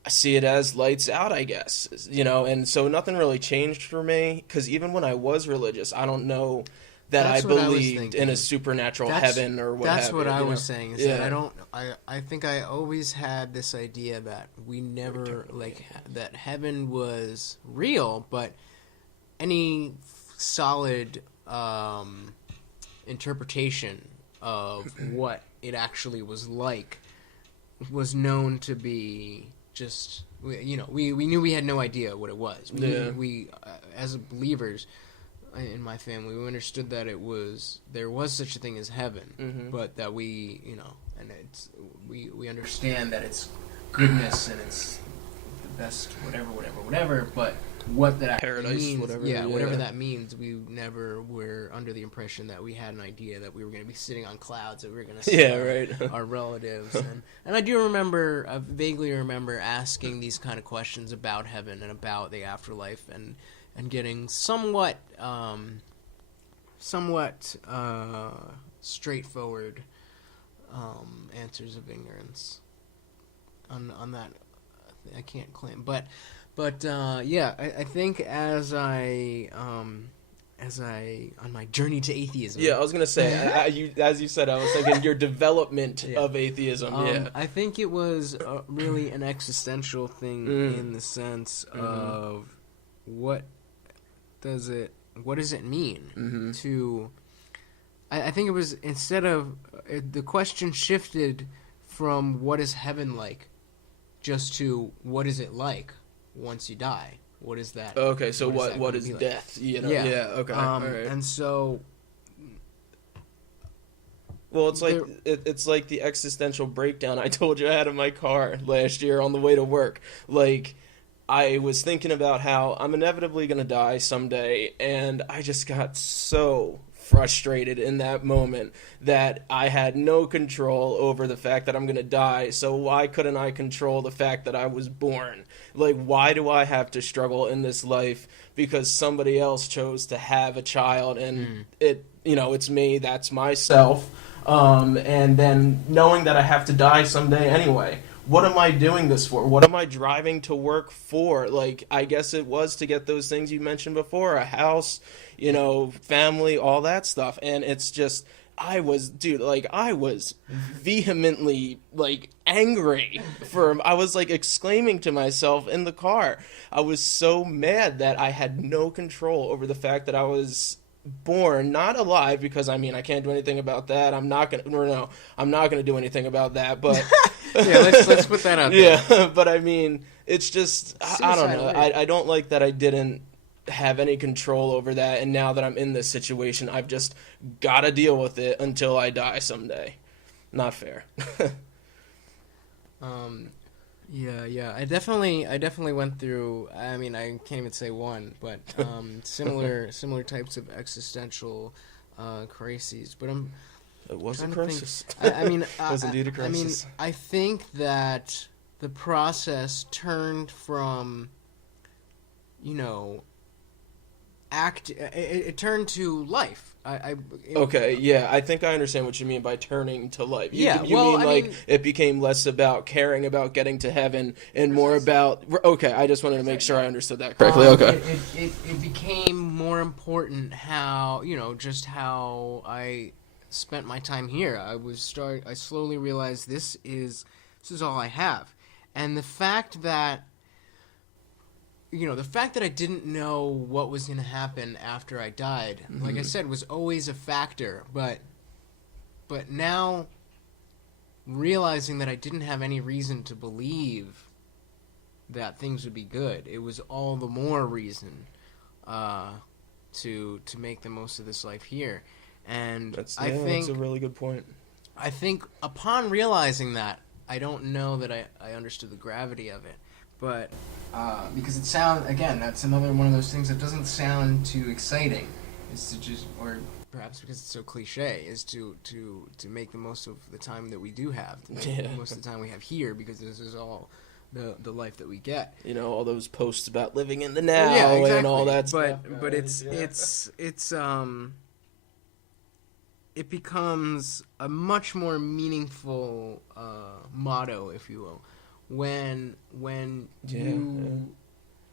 see it as lights out, I guess, and so nothing really changed for me, because even when I was religious, I don't know that I believed in a supernatural heaven or what have you. That's what I was saying, is that I think I always had this idea that we never, that heaven was real, but any solid interpretation of what it actually was like was known to be just, we knew we had no idea what it was. We as believers in my family, we understood that there was such a thing as heaven, but that we understand that it's goodness and it's the best whatever, but what that paradise means, whatever that means, we never were under the impression that we had an idea that we were going to be sitting on clouds, that we were going to see our relatives, and I vaguely remember asking these kind of questions about heaven and about the afterlife, and getting somewhat straightforward answers of ignorance on that. I can't claim, but I think as I on my journey to atheism. Yeah, I was gonna say, as you said, I was thinking your development of atheism. I think it was really an existential thing in the sense of what does it mean to. I think it was, instead of the question shifted from what is heaven like, just to what is it like once you die? What is that? Okay, so what is death? Like? Yeah. Okay. All right. And so, well, it's like the existential breakdown I told you I had in my car last year on the way to work. Like, I was thinking about how I'm inevitably going to die someday, and I just got so frustrated in that moment that I had no control over the fact that I'm going to die. So why couldn't I control the fact that I was born? Like, why do I have to struggle in this life because somebody else chose to have a child, and it's me, that's myself. And then knowing that I have to die someday anyway. What am I doing this for? What am I driving to work for? Like, I guess it was to get those things you mentioned before, a house, family, all that stuff. And it's just, I was vehemently, angry I was, exclaiming to myself in the car. I was so mad that I had no control over the fact that I was born, not alive, because I mean I can't do anything about that. I'm not gonna do anything about that. But Yeah, let's put that out there. yeah, but I mean it's just I don't know. Suicidal, I don't like that I didn't have any control over that, and now that I'm in this situation, I've just gotta deal with it until I die someday. Not fair. Yeah. I definitely went through. I mean, I can't even say one, but similar types of existential crises. But It was a trying to crisis. think. I mean, It was indeed a crisis. I think that the process turned from, it turned to life. Okay, yeah, I think I understand what you mean by turning to life. You well, mean I like mean, it became less about caring about getting to heaven and more about. Okay, I just wanted to make sure I understood that correctly. Okay. It became more important how, just how I spent my time here. I slowly realized this is all I have. And the fact that I didn't know what was going to happen after I died, like I said, was always a factor. But now, realizing that I didn't have any reason to believe that things would be good, it was all the more reason to make the most of this life here. And That's I think that's a really good point. I think upon realizing that, I don't know that I understood the gravity of it. But because it sounds, again, that's another one of those things that doesn't sound too exciting, is to just, or perhaps because it's so cliche, is to make the most of the time that we do have, to make the most of the time we have here, because this is all the life that we get. All those posts about living in the now and all that stuff. But it becomes a much more meaningful motto, if you will, when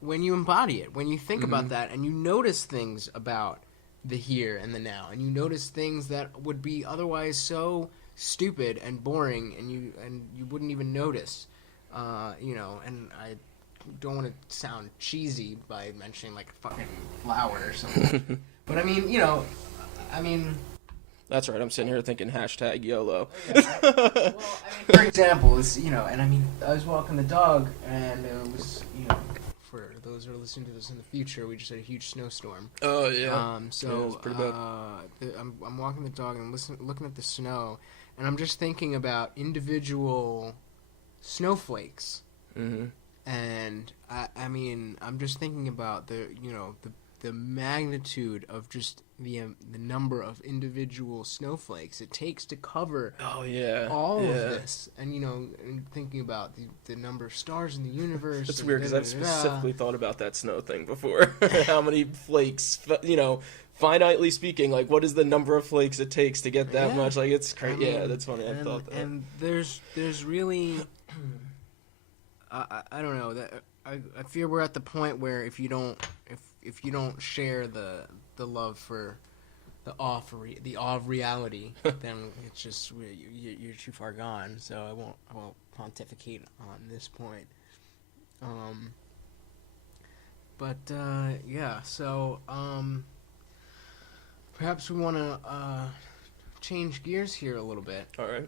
you embody it, when you think about that, and you notice things about the here and the now, and you notice things that would be otherwise so stupid and boring, and you wouldn't even notice, and I don't want to sound cheesy by mentioning like a fucking flower or something, but I mean. That's right. I'm sitting here thinking #YOLO. For example, I was walking the dog, and it was, for those who are listening to this in the future, we just had a huge snowstorm. Oh yeah. So it was pretty bad. I'm walking the dog and I'm looking at the snow, and I'm just thinking about individual snowflakes. Mm-hmm. And I'm just thinking about the magnitude of just the number of individual snowflakes it takes to cover all of this, and and thinking about the number of stars in the universe. It's weird because I've specifically thought about that snow thing before. How many flakes, finitely speaking, like what is the number of flakes it takes to get that much? Like it's crazy. That's funny. I thought that. And there's really, I don't know, that I fear we're at the point where if you don't share the love for the awe of reality, then it's just you're too far gone. So I won't pontificate on this point. So perhaps we want to change gears here a little bit. All right.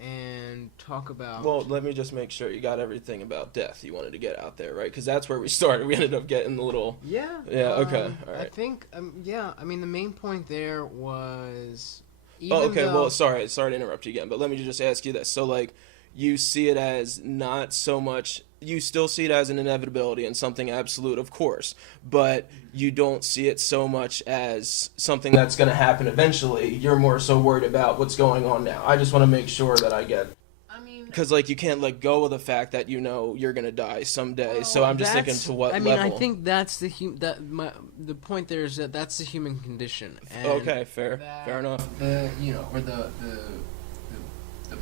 And talk about. Well, let me just make sure you got everything about death you wanted to get out there, right? Because that's where we started. We ended up getting a little. Yeah. Yeah. Okay. All right. I think. I mean, the main point there was. Well, sorry to interrupt you again, but let me just ask you this. So, like, you see it as not so much. You still see it as an inevitability and something absolute, of course, but you don't see it so much as something that's going to happen eventually. You're more so worried about what's going on now. I just want to make sure that I get. Because, like, you can't let go of the fact that you're going to die someday. Well, so I'm just thinking to what level. I think that's the point there is that that's the human condition. And okay, fair enough. The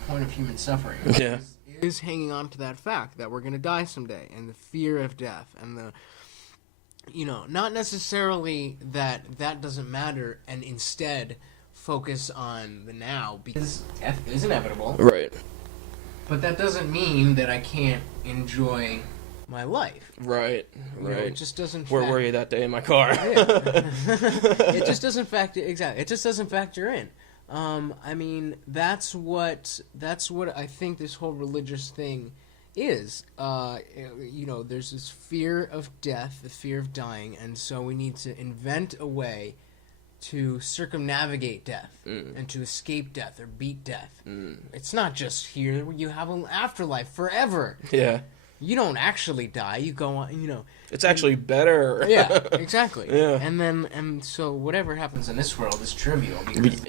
point of human suffering. Yeah. Is hanging on to that fact that we're going to die someday, and the fear of death, and not necessarily that doesn't matter, and instead focus on the now, because death is inevitable. Right. But that doesn't mean that I can't enjoy my life. Right. You know, it just doesn't. Where were you that day in my car? It just doesn't factor exactly. It just doesn't factor in. I mean, that's what I think this whole religious thing is. You know, there's this fear of death, the fear of dying, and so we need to invent a way to circumnavigate death and to escape death or beat death. It's not just here. You have an afterlife forever. Yeah. You don't actually die. You go on, you know. It's actually better. Yeah, exactly. Yeah. And so whatever happens in this world is trivial because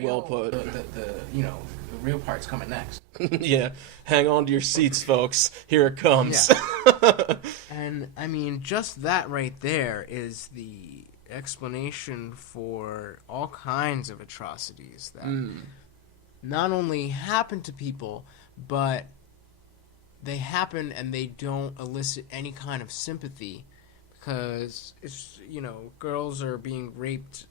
well put. The you know, the real part's coming next. Yeah. Hang on to your seats, folks. Here it comes. Yeah. And I mean, just that right there is the explanation for all kinds of atrocities that not only happen to people, but they happen and they don't elicit any kind of sympathy because it's, you know, girls are being raped,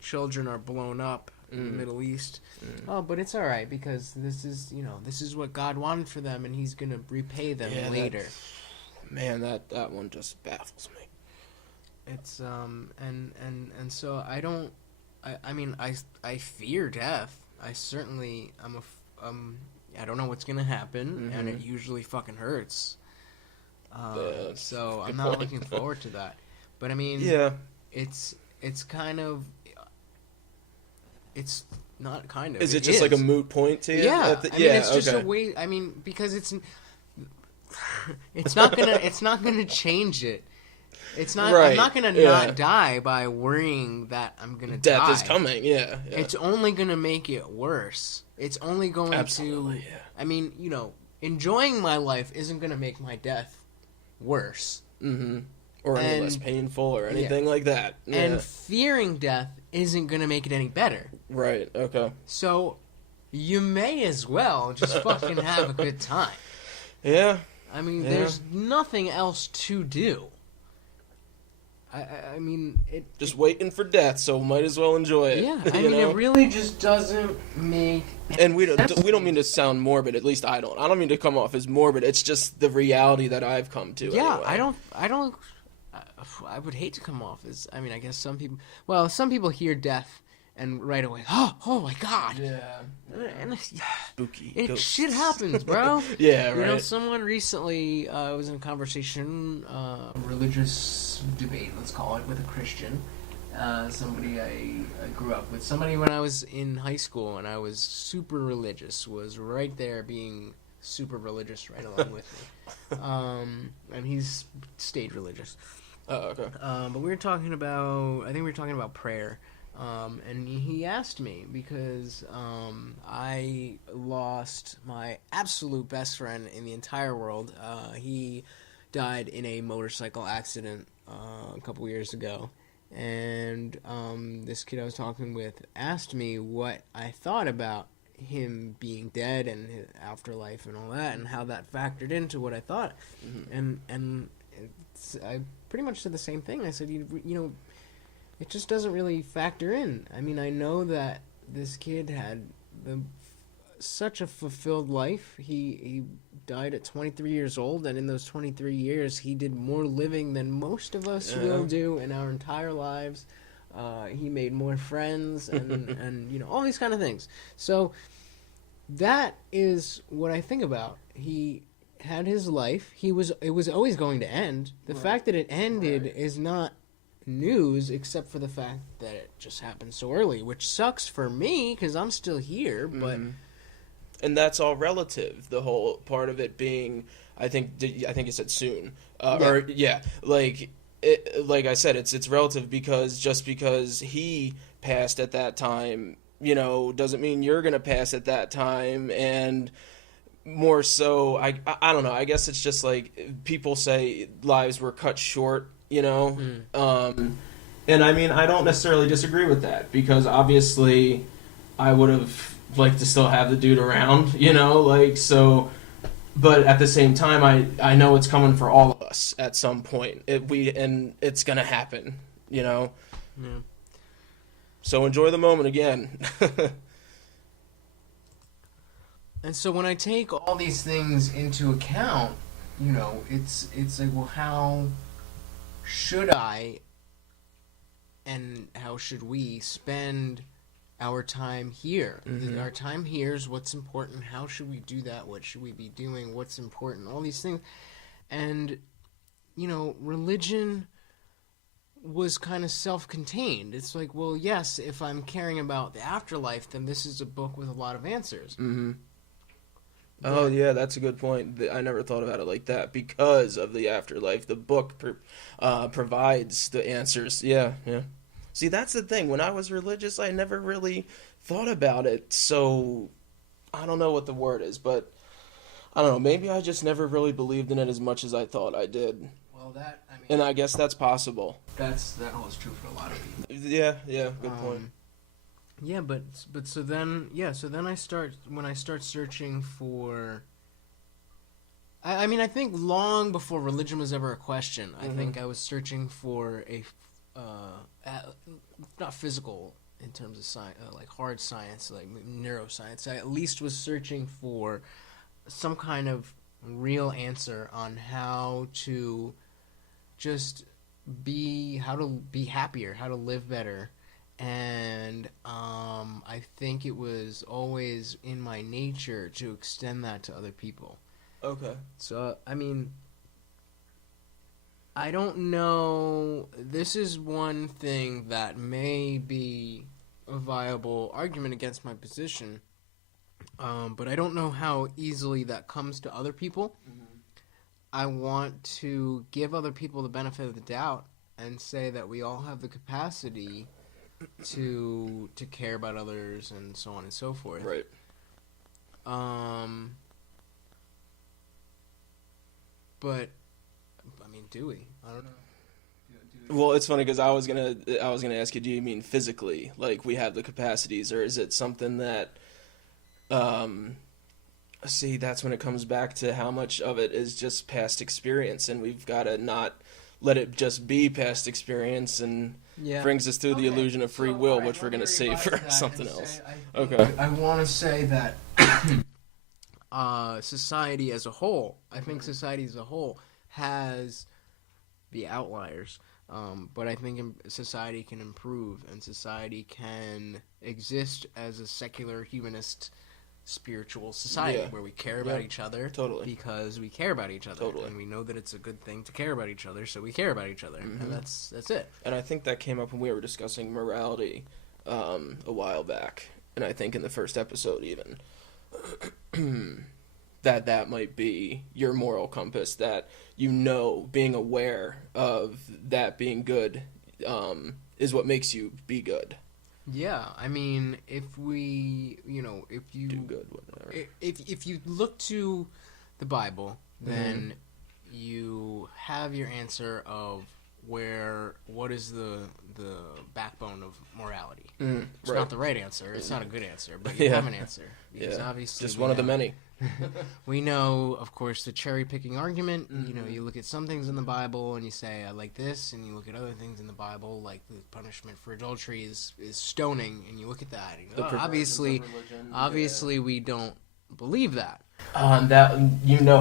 children are blown up in the Middle East. Oh, but it's all right because this is, you know, this is what God wanted for them and he's going to repay them later. That one just baffles me. It's and so I don't I mean I fear death. I certainly I don't know what's gonna happen and it usually fucking hurts. So I'm not looking forward to that. But I mean, it's kind of it's not kind of. Is it just like a moot point to you? Yeah, I mean it's just a way. I mean because it's not gonna change it. It's not. Right. I'm not gonna not die by worrying that I'm gonna die. Death is coming. Yeah. It's only gonna make it worse. It's only going Absolutely, to. I mean, you know, enjoying my life isn't gonna make my death worse. Or any less painful or anything like that. Yeah. And fearing death isn't gonna make it any better. Right. Okay. So, you may as well just fucking have a good time. Yeah. I mean, there's nothing else to do. I mean, it... Just waiting for death, so might as well enjoy it. Yeah, I mean, it really just doesn't make... And we don't mean to sound morbid, at least I don't. I don't mean to come off as morbid, it's just the reality that I've come to, Yeah, anyway. I would hate to come off as... I mean, I guess some people hear death and right away, oh my God. Yeah. And Spooky. Shit happens, bro. Yeah, right. You know, someone recently was in a conversation, religious debate, let's call it, with a Christian. Somebody I grew up with. Somebody when I was in high school and I was super religious was right there being super religious right along with me. And he's stayed religious. Oh, okay. But I think we were talking about prayer. And he asked me because I lost my absolute best friend in the entire world. He died in a motorcycle accident a couple years ago. And this kid I was talking with asked me what I thought about him being dead and his afterlife and all that and how that factored into what I thought. And I pretty much said the same thing. I said, you know, it just doesn't really factor in. I mean, I know that this kid had such a fulfilled life. He died at 23 years old, and in those 23 years, he did more living than most of us will do in our entire lives. He made more friends, and you know, all these kind of things. So that is what I think about. He had his life. It was always going to end. The fact that it ended is not news, except for the fact that it just happened so early, which sucks for me because I'm still here. But and that's all relative. The whole part of it being, I think you said soon, like I said, it's relative because just because he passed at that time, you know, doesn't mean you're gonna pass at that time, and more so, I don't know. I guess it's just like people say lives were cut short. You know, and I mean, I don't necessarily disagree with that because obviously I would have liked to still have the dude around, you know, like, so, but at the same time, I know it's coming for all of us at some point. And it's going to happen, you know? Yeah. So enjoy the moment again. And so when I take all these things into account, it's like, well, how should I and how should we spend our time here? Our time here is what's important. How should we do that? What should we be doing? What's important? All these things. And, religion was kind of self-contained. It's like, well, yes, if I'm caring about the afterlife, then this is a book with a lot of answers. Mm-hmm. Oh, yeah, that's a good point. I never thought about it like that. Because of the afterlife, the book provides the answers. Yeah, yeah. See, that's the thing. When I was religious, I never really thought about it. So, I don't know what the word is, but I don't know. Maybe I just never really believed in it as much as I thought I did. Well, And I guess that's possible. that holds true for a lot of people. Yeah, good point. Yeah, but so then I start searching for. I mean, I think long before religion was ever a question, I think I was searching for not physical in terms of science, like hard science, like neuroscience. I at least was searching for some kind of real answer on how to just be happier, how to live better. And I think it was always in my nature to extend that to other people. Okay. So, I mean, I don't know. This is one thing that may be a viable argument against my position, but I don't know how easily that comes to other people. I want to give other people the benefit of the doubt and say that we all have the capacity to care about others and so on and so forth. Right. But I mean, do we? I don't know. Well, it's funny because I was gonna ask you, do you mean physically, like we have the capacities, or is it something that, see, that's when it comes back to how much of it is just past experience, and we've got to not let it just be past experience, and brings us through the illusion of free will, which we're gonna save for something else. I want to say that society as a whole, I think society as a whole has the outliers. But I think society can improve, and society can exist as a secular, humanist, spiritual society where we care about each other because we care about each other, and we know that it's a good thing to care about each other, so we care about each other, and that's it. And I think that came up when we were discussing morality a while back, and I think in the first episode even. that might be your moral compass, that being aware of that being good is what makes you be good. Yeah, I mean, if you do good, whatever. If you look to the Bible, then you have your answer of what is the backbone of morality. It's not the right answer. It's not a good answer, but you have an answer. Because obviously just one of the many. We know, of course, the cherry-picking argument. You look at some things in the Bible and you say, I like this, and you look at other things in the Bible, like the punishment for adultery is stoning, and you look at that, and you go, obviously we don't believe that. That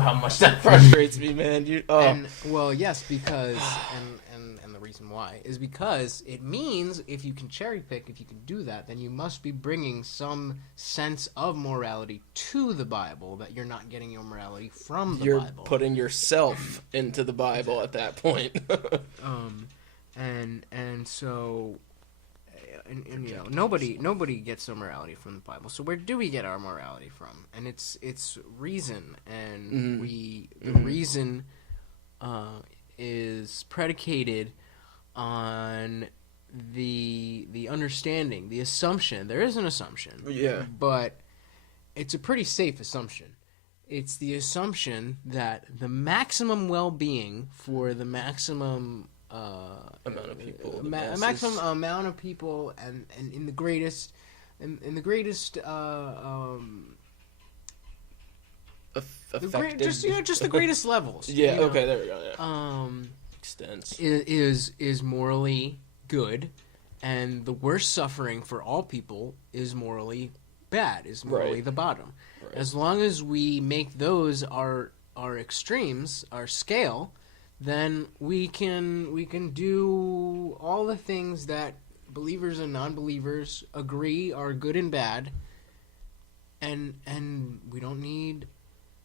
how much that frustrates me, man. And, well, yes, because and the reason why is because it means if you can cherry pick, if you can do that, then you must be bringing some sense of morality to the Bible that you're not getting your morality from the Bible. You're putting yourself into the Bible at that point. And so. And nobody gets their morality from the Bible. So where do we get our morality from? And it's reason, and the reason is predicated on the understanding, the assumption. There is an assumption, but it's a pretty safe assumption. It's the assumption that the maximum well-being for the maximum amount of people, maximum amount of people, and in the greatest, just the greatest levels. Okay, there we go. Extents is morally good, and the worst suffering for all people is morally bad. Is morally the bottom. Right. As long as we make those our our extremes, our scale, then we can do all the things that believers and non-believers agree are good and bad, and we don't need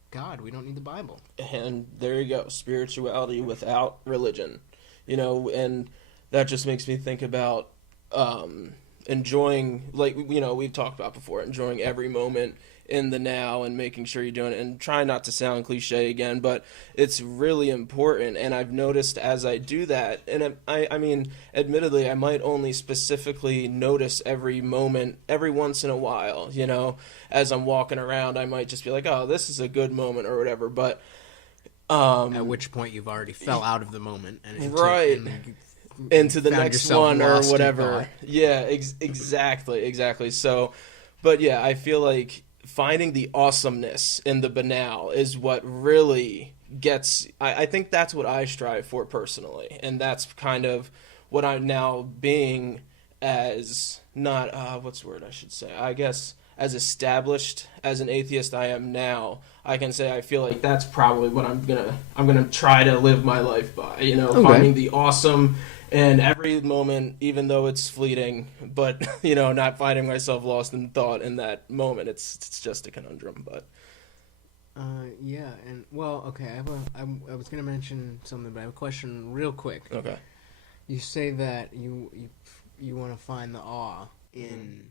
God. We don't need the Bible. And there you go, spirituality without religion, and that just makes me think about enjoying, like, we've talked about before, enjoying every moment in the now and making sure you're doing it, and try not to sound cliche again, but it's really important. And I've noticed as I do that, and I mean, admittedly, I might only specifically notice every moment every once in a while, as I'm walking around, I might just be like, oh, this is a good moment or whatever, but at which point you've already fell out of the moment and into the next one or whatever. Yeah, exactly. So, but yeah, I feel like finding the awesomeness in the banal is what really gets. I think that's what I strive for personally, and that's kind of what I'm now being as not what's the word I should say. I guess as established as an atheist I am now, I can say I feel like that's probably what I'm gonna try to live my life by. Finding the awesome in every moment, even though it's fleeting, but not finding myself lost in thought in that moment. It's just a conundrum, but yeah, and well, okay, I was gonna mention something, but I have a question real quick. Okay. You say that you want to find the awe in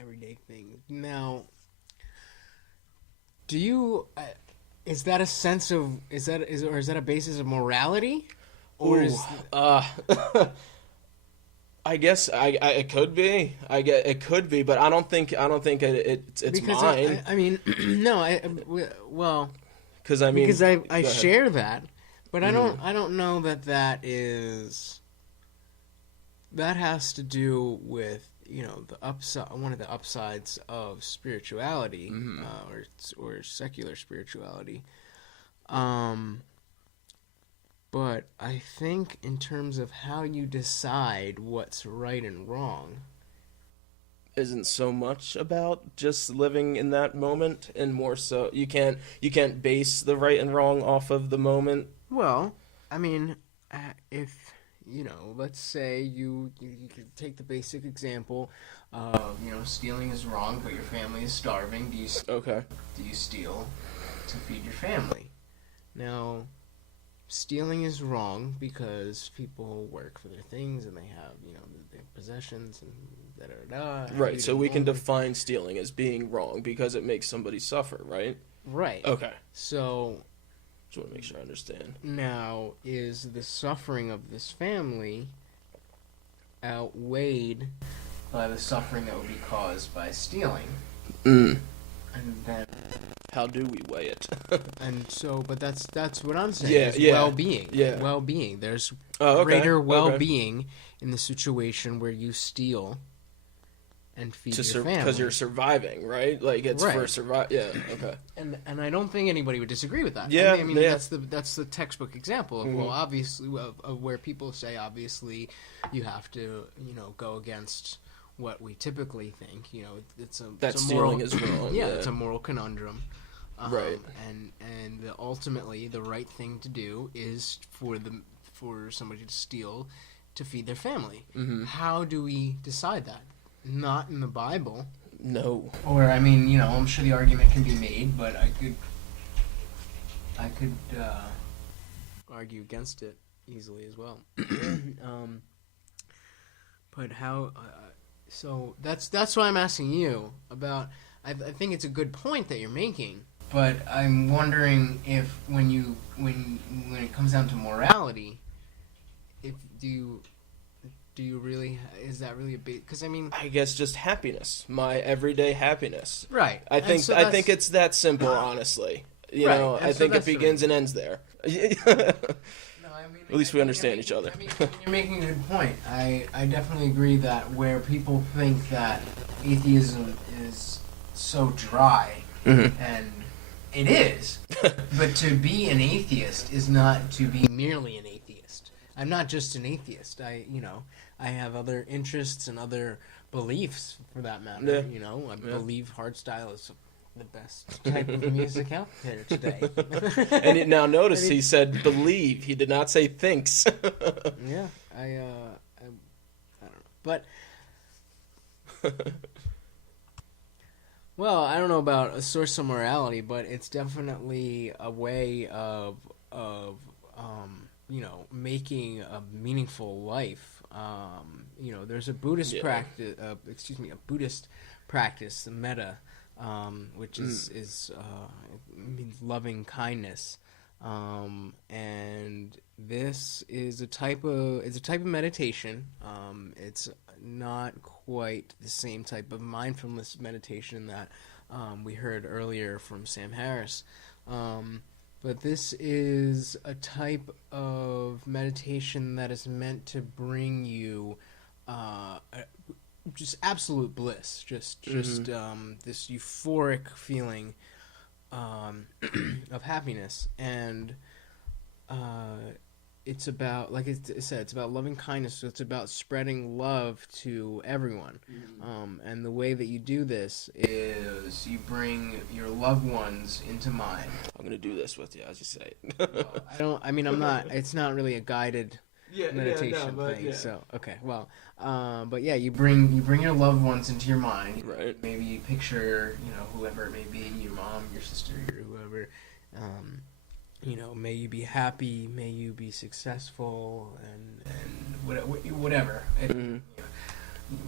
everyday things. Now, do you is that a sense of is that a basis of morality? Or I guess it could be. It could be, but I don't think it's because mine. I mean, no. Because I share that, but I don't know that is. That has to do with the upside. One of the upsides of spirituality, or secular spirituality. But I think in terms of how you decide what's right and wrong, isn't so much about just living in that moment, and more so you can't base the right and wrong off of the moment. Well, I mean, if let's say you could take the basic example of stealing is wrong, but your family is starving. Do you steal to feed your family? Now, stealing is wrong because people work for their things and they have, their possessions and da-da-da. Right, so we can define stealing as being wrong because it makes somebody suffer, right? Right. Okay. So, just want to make sure I understand. Now, is the suffering of this family outweighed by the suffering that would be caused by stealing? And then, how do we weigh it? And so, but that's what I'm saying. Yeah. Well-being. Yeah. Well-being. There's okay. greater well-being in the situation where you steal and feed your family. Because you're surviving, right? Like, it's right. for survive. Yeah, okay. And I don't think anybody would disagree with that. Yeah, I mean, yeah. that's the textbook example of, well, obviously, of where people say, obviously, you have to, go against what we typically think. It's a stealing moral, is wrong. yeah, it's a moral conundrum. Right. And ultimately, the right thing to do is for somebody to steal to feed their family. Mm-hmm. How do we decide that? Not in the Bible. No. Or, I mean, I'm sure the argument can be made, but I could argue against it easily as well. But how? So that's why I'm asking you about. I think it's a good point that you're making, but I'm wondering if when it comes down to morality, do you really, is that really a big, because I mean, I guess just happiness, my everyday happiness. Right. I think it's that simple, honestly. I think it begins and ends there. At least we understand each other. You're making a good point. I definitely agree that where people think that atheism is so dry, and it is, but to be an atheist is not to be merely an atheist. I'm not just an atheist. I have other interests and other beliefs, for that matter. Yeah. I believe hardstyle is the best type of music out there today. And now notice he said believe. He did not say thinks. Yeah, I don't know, but well, I don't know about a source of morality, but it's definitely a way of making a meaningful life. There's a Buddhist practice. A Buddhist practice, the metta, which is means loving kindness, and this is a type of meditation. It's not quite the same type of mindfulness meditation that we heard earlier from Sam Harris. But this is a type of meditation that is meant to bring you just absolute bliss, just this euphoric feeling of happiness, and it's about, like it said, it's about loving kindness. So it's about spreading love to everyone, and the way that you do this is you bring your loved ones into mind. I'm gonna do this with you as you say it. Well, I'm not. It's not really a guided meditation thing. Yeah. So okay, well, but yeah, you bring your loved ones into your mind. Right. Maybe you picture, whoever it may be, your mom, your sister, or whoever. May you be happy, may you be successful, and whatever.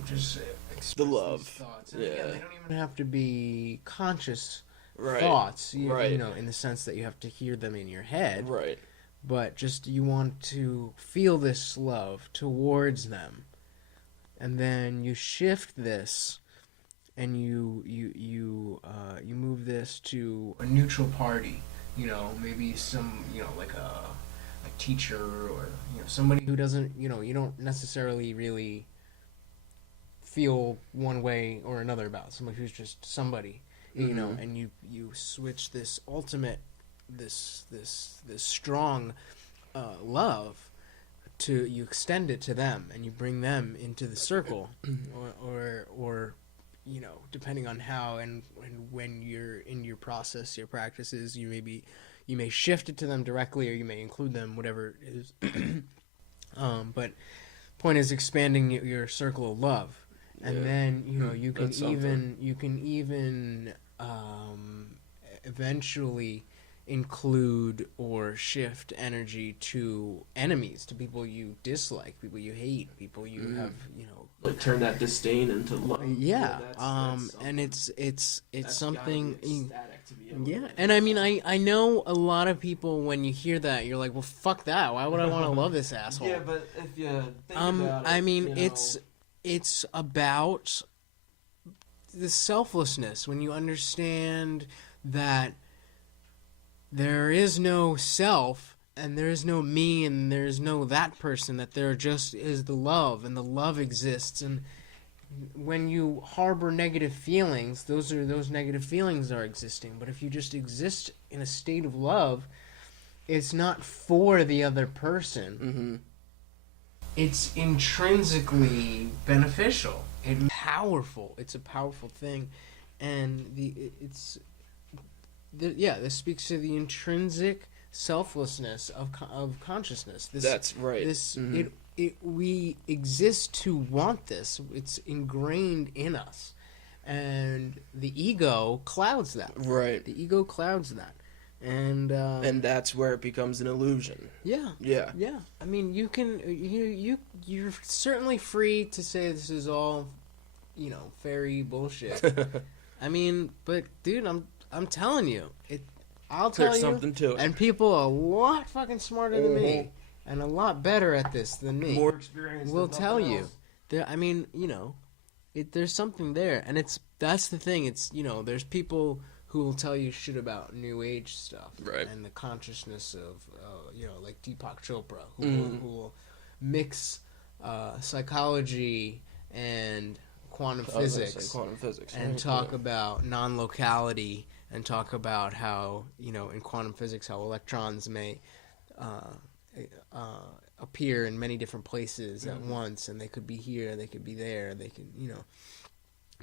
Just express the love. These thoughts. And they don't even have to be conscious right. thoughts. Right. In the sense that you have to hear them in your head. Right. But just you want to feel this love towards them, and then you shift this, and you move this to a neutral party. Maybe some like a teacher, or somebody who doesn't you don't necessarily really feel one way or another about, somebody who's just somebody, and you switch this ultimate this strong love to, you extend it to them, and you bring them into the circle, or depending on how and when you're in your process, your practices, you may shift it to them directly, or you may include them, whatever it is. But point is expanding your circle of love, and then you can even eventually include or shift energy to enemies, to people you dislike, people you hate, people you have, like turn that disdain into love. Yeah, that's and it's something. Yeah, and I know a lot of people, when you hear that, you're like, well, fuck that. Why would I want to love this asshole? Yeah, but if you think about it, it's about the selflessness, when you understand that there is no self, and there is no me, and there is no that person, that there just is the love, and the love exists. And when you harbor negative feelings, those negative feelings are existing. But if you just exist in a state of love, it's not for the other person. Mm-hmm. It's intrinsically beneficial. It's powerful. It's a powerful thing, and this speaks to the intrinsic selflessness of consciousness. That's right. We exist to want this. It's ingrained in us, and the ego clouds that. Right. The ego clouds that, and that's where it becomes an illusion. Yeah. Yeah. Yeah. I mean, you're certainly free to say this is all, fairy bullshit. I mean, but dude, I'm telling you, I'll tell There's you, something to it. And people a lot fucking smarter than me, and a lot better at this than me, more experienced, will tell you. There's something there, and that's the thing. It's there's people who will tell you shit about New Age stuff, right, and the consciousness of like Deepak Chopra, who will mix psychology and quantum physics, and talk about non-locality, and talk about how in quantum physics how electrons may appear in many different places at once, and they could be here, they could be there, they could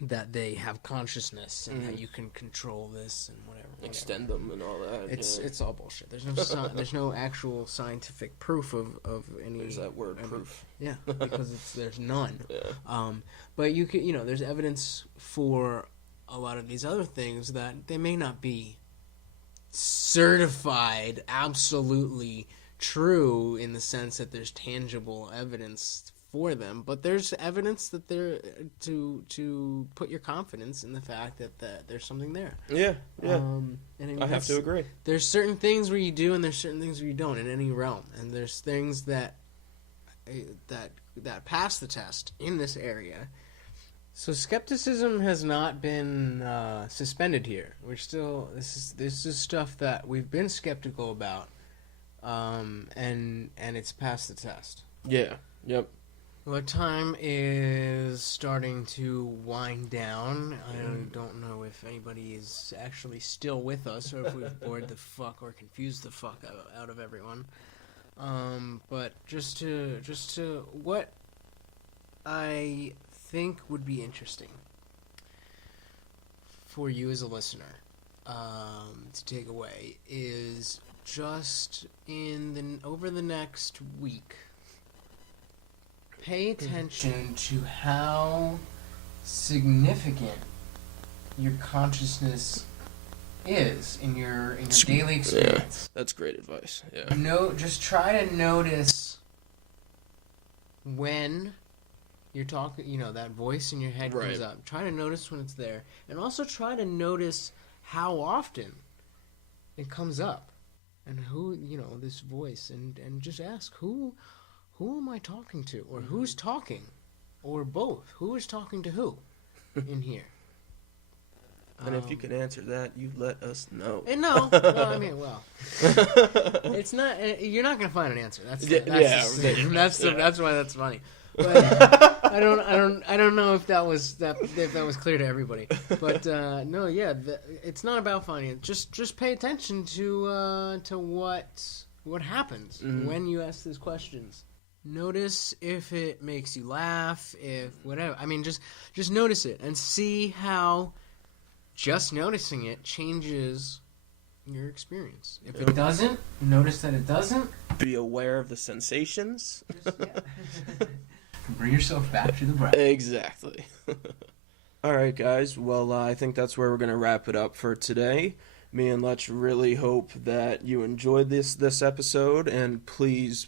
that they have consciousness and that you can control this and whatever. Extend them and all that. It's all bullshit. There's no there's no actual scientific proof of any. There's that word, proof. Yeah, because there's none. Yeah. But you could, there's evidence for a lot of these other things that they may not be certified absolutely true in the sense that there's tangible evidence for them, but there's evidence that they're to put your confidence in the fact that there's something there. Yeah. And I have to agree. There's certain things where you do and there's certain things where you don't in any realm, and there's things that pass the test in this area. So skepticism has not been suspended here. We're still this is stuff that we've been skeptical about, and it's passed the test. Yeah. Yep. Well, time is starting to wind down. I don't know if anybody is actually still with us or if we've bored the fuck or confused the fuck out of everyone. But just to what I think would be interesting for you as a listener to take away is just over the next week, pay attention to how significant your consciousness is in your daily experience. Yeah, that's great advice. Yeah. Just try to notice when you're talking, that voice in your head comes up. Try to notice when it's there. And also try to notice how often it comes up. And who, this voice. And just ask, who am I talking to? Or who's talking? Or both. Who is talking to who in here? And if you can answer that, you let us know. No. Well, it's not. You're not gonna find an answer. That's why that's funny. But I don't know if that was clear to everybody. But no, yeah, it's not about finding it. Just pay attention to what happens when you ask these questions. Notice if it makes you laugh, if whatever. Just notice it and see how just noticing it changes your experience. If it doesn't, notice that it doesn't. Be aware of the sensations. Bring yourself back to the breath. Exactly. All right, guys. Well, I think that's where we're going to wrap it up for today. Me and Letch really hope that you enjoyed this episode, and please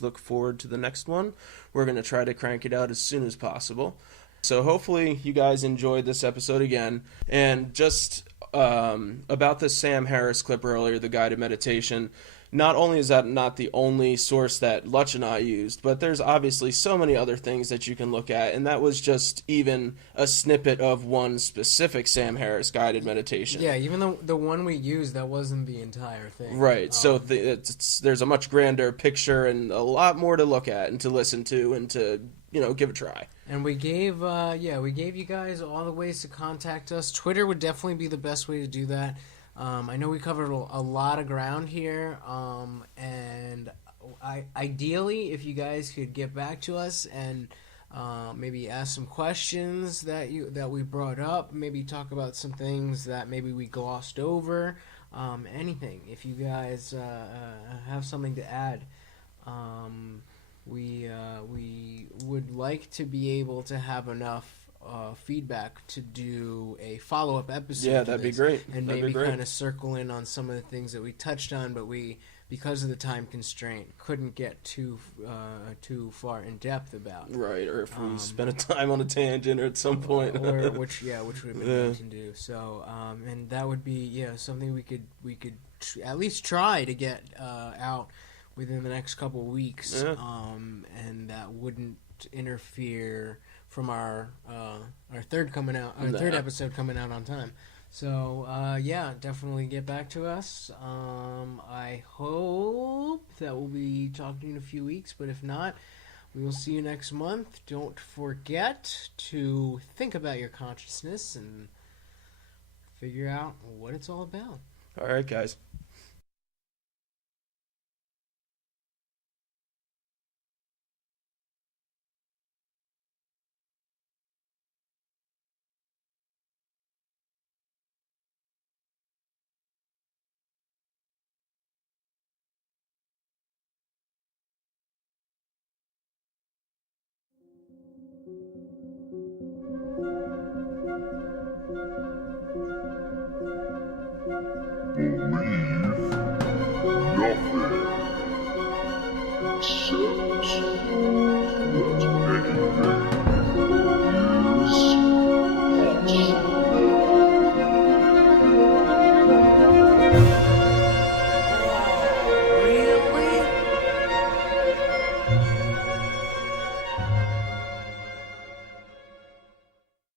look forward to the next one. We're going to try to crank it out as soon as possible. So hopefully you guys enjoyed this episode again. And just about the Sam Harris clip earlier, the guided meditation, not only is that not the only source that Lutch and I used, but there's obviously so many other things that you can look at, and that was just even a snippet of one specific Sam Harris guided meditation. Yeah, even the one we used, that wasn't the entire thing. Right, so there's a much grander picture and a lot more to look at and to listen to and to, give a try. And we gave you guys all the ways to contact us. Twitter would definitely be the best way to do that. I know we covered a lot of ground here, and ideally, if you guys could get back to us and maybe ask some questions that we brought up, maybe talk about some things that maybe we glossed over, anything. If you guys have something to add, we would like to be able to have enough feedback to do a follow-up episode. Yeah, that'd be great. And maybe kind of circle in on some of the things that we touched on, but we, because of the time constraint, couldn't get too far in depth about. Right, or if we spent a time on a tangent or at some point. which we've been able to do. So, and that would be something we could at least try to get out within the next couple of weeks, and that wouldn't interfere from our third episode coming out on time. So definitely get back to us. I hope that we'll be talking in a few weeks, but if not, we will see you next month. Don't forget to think about your consciousness and figure out what it's all about. All right, guys. Believe nothing. Accept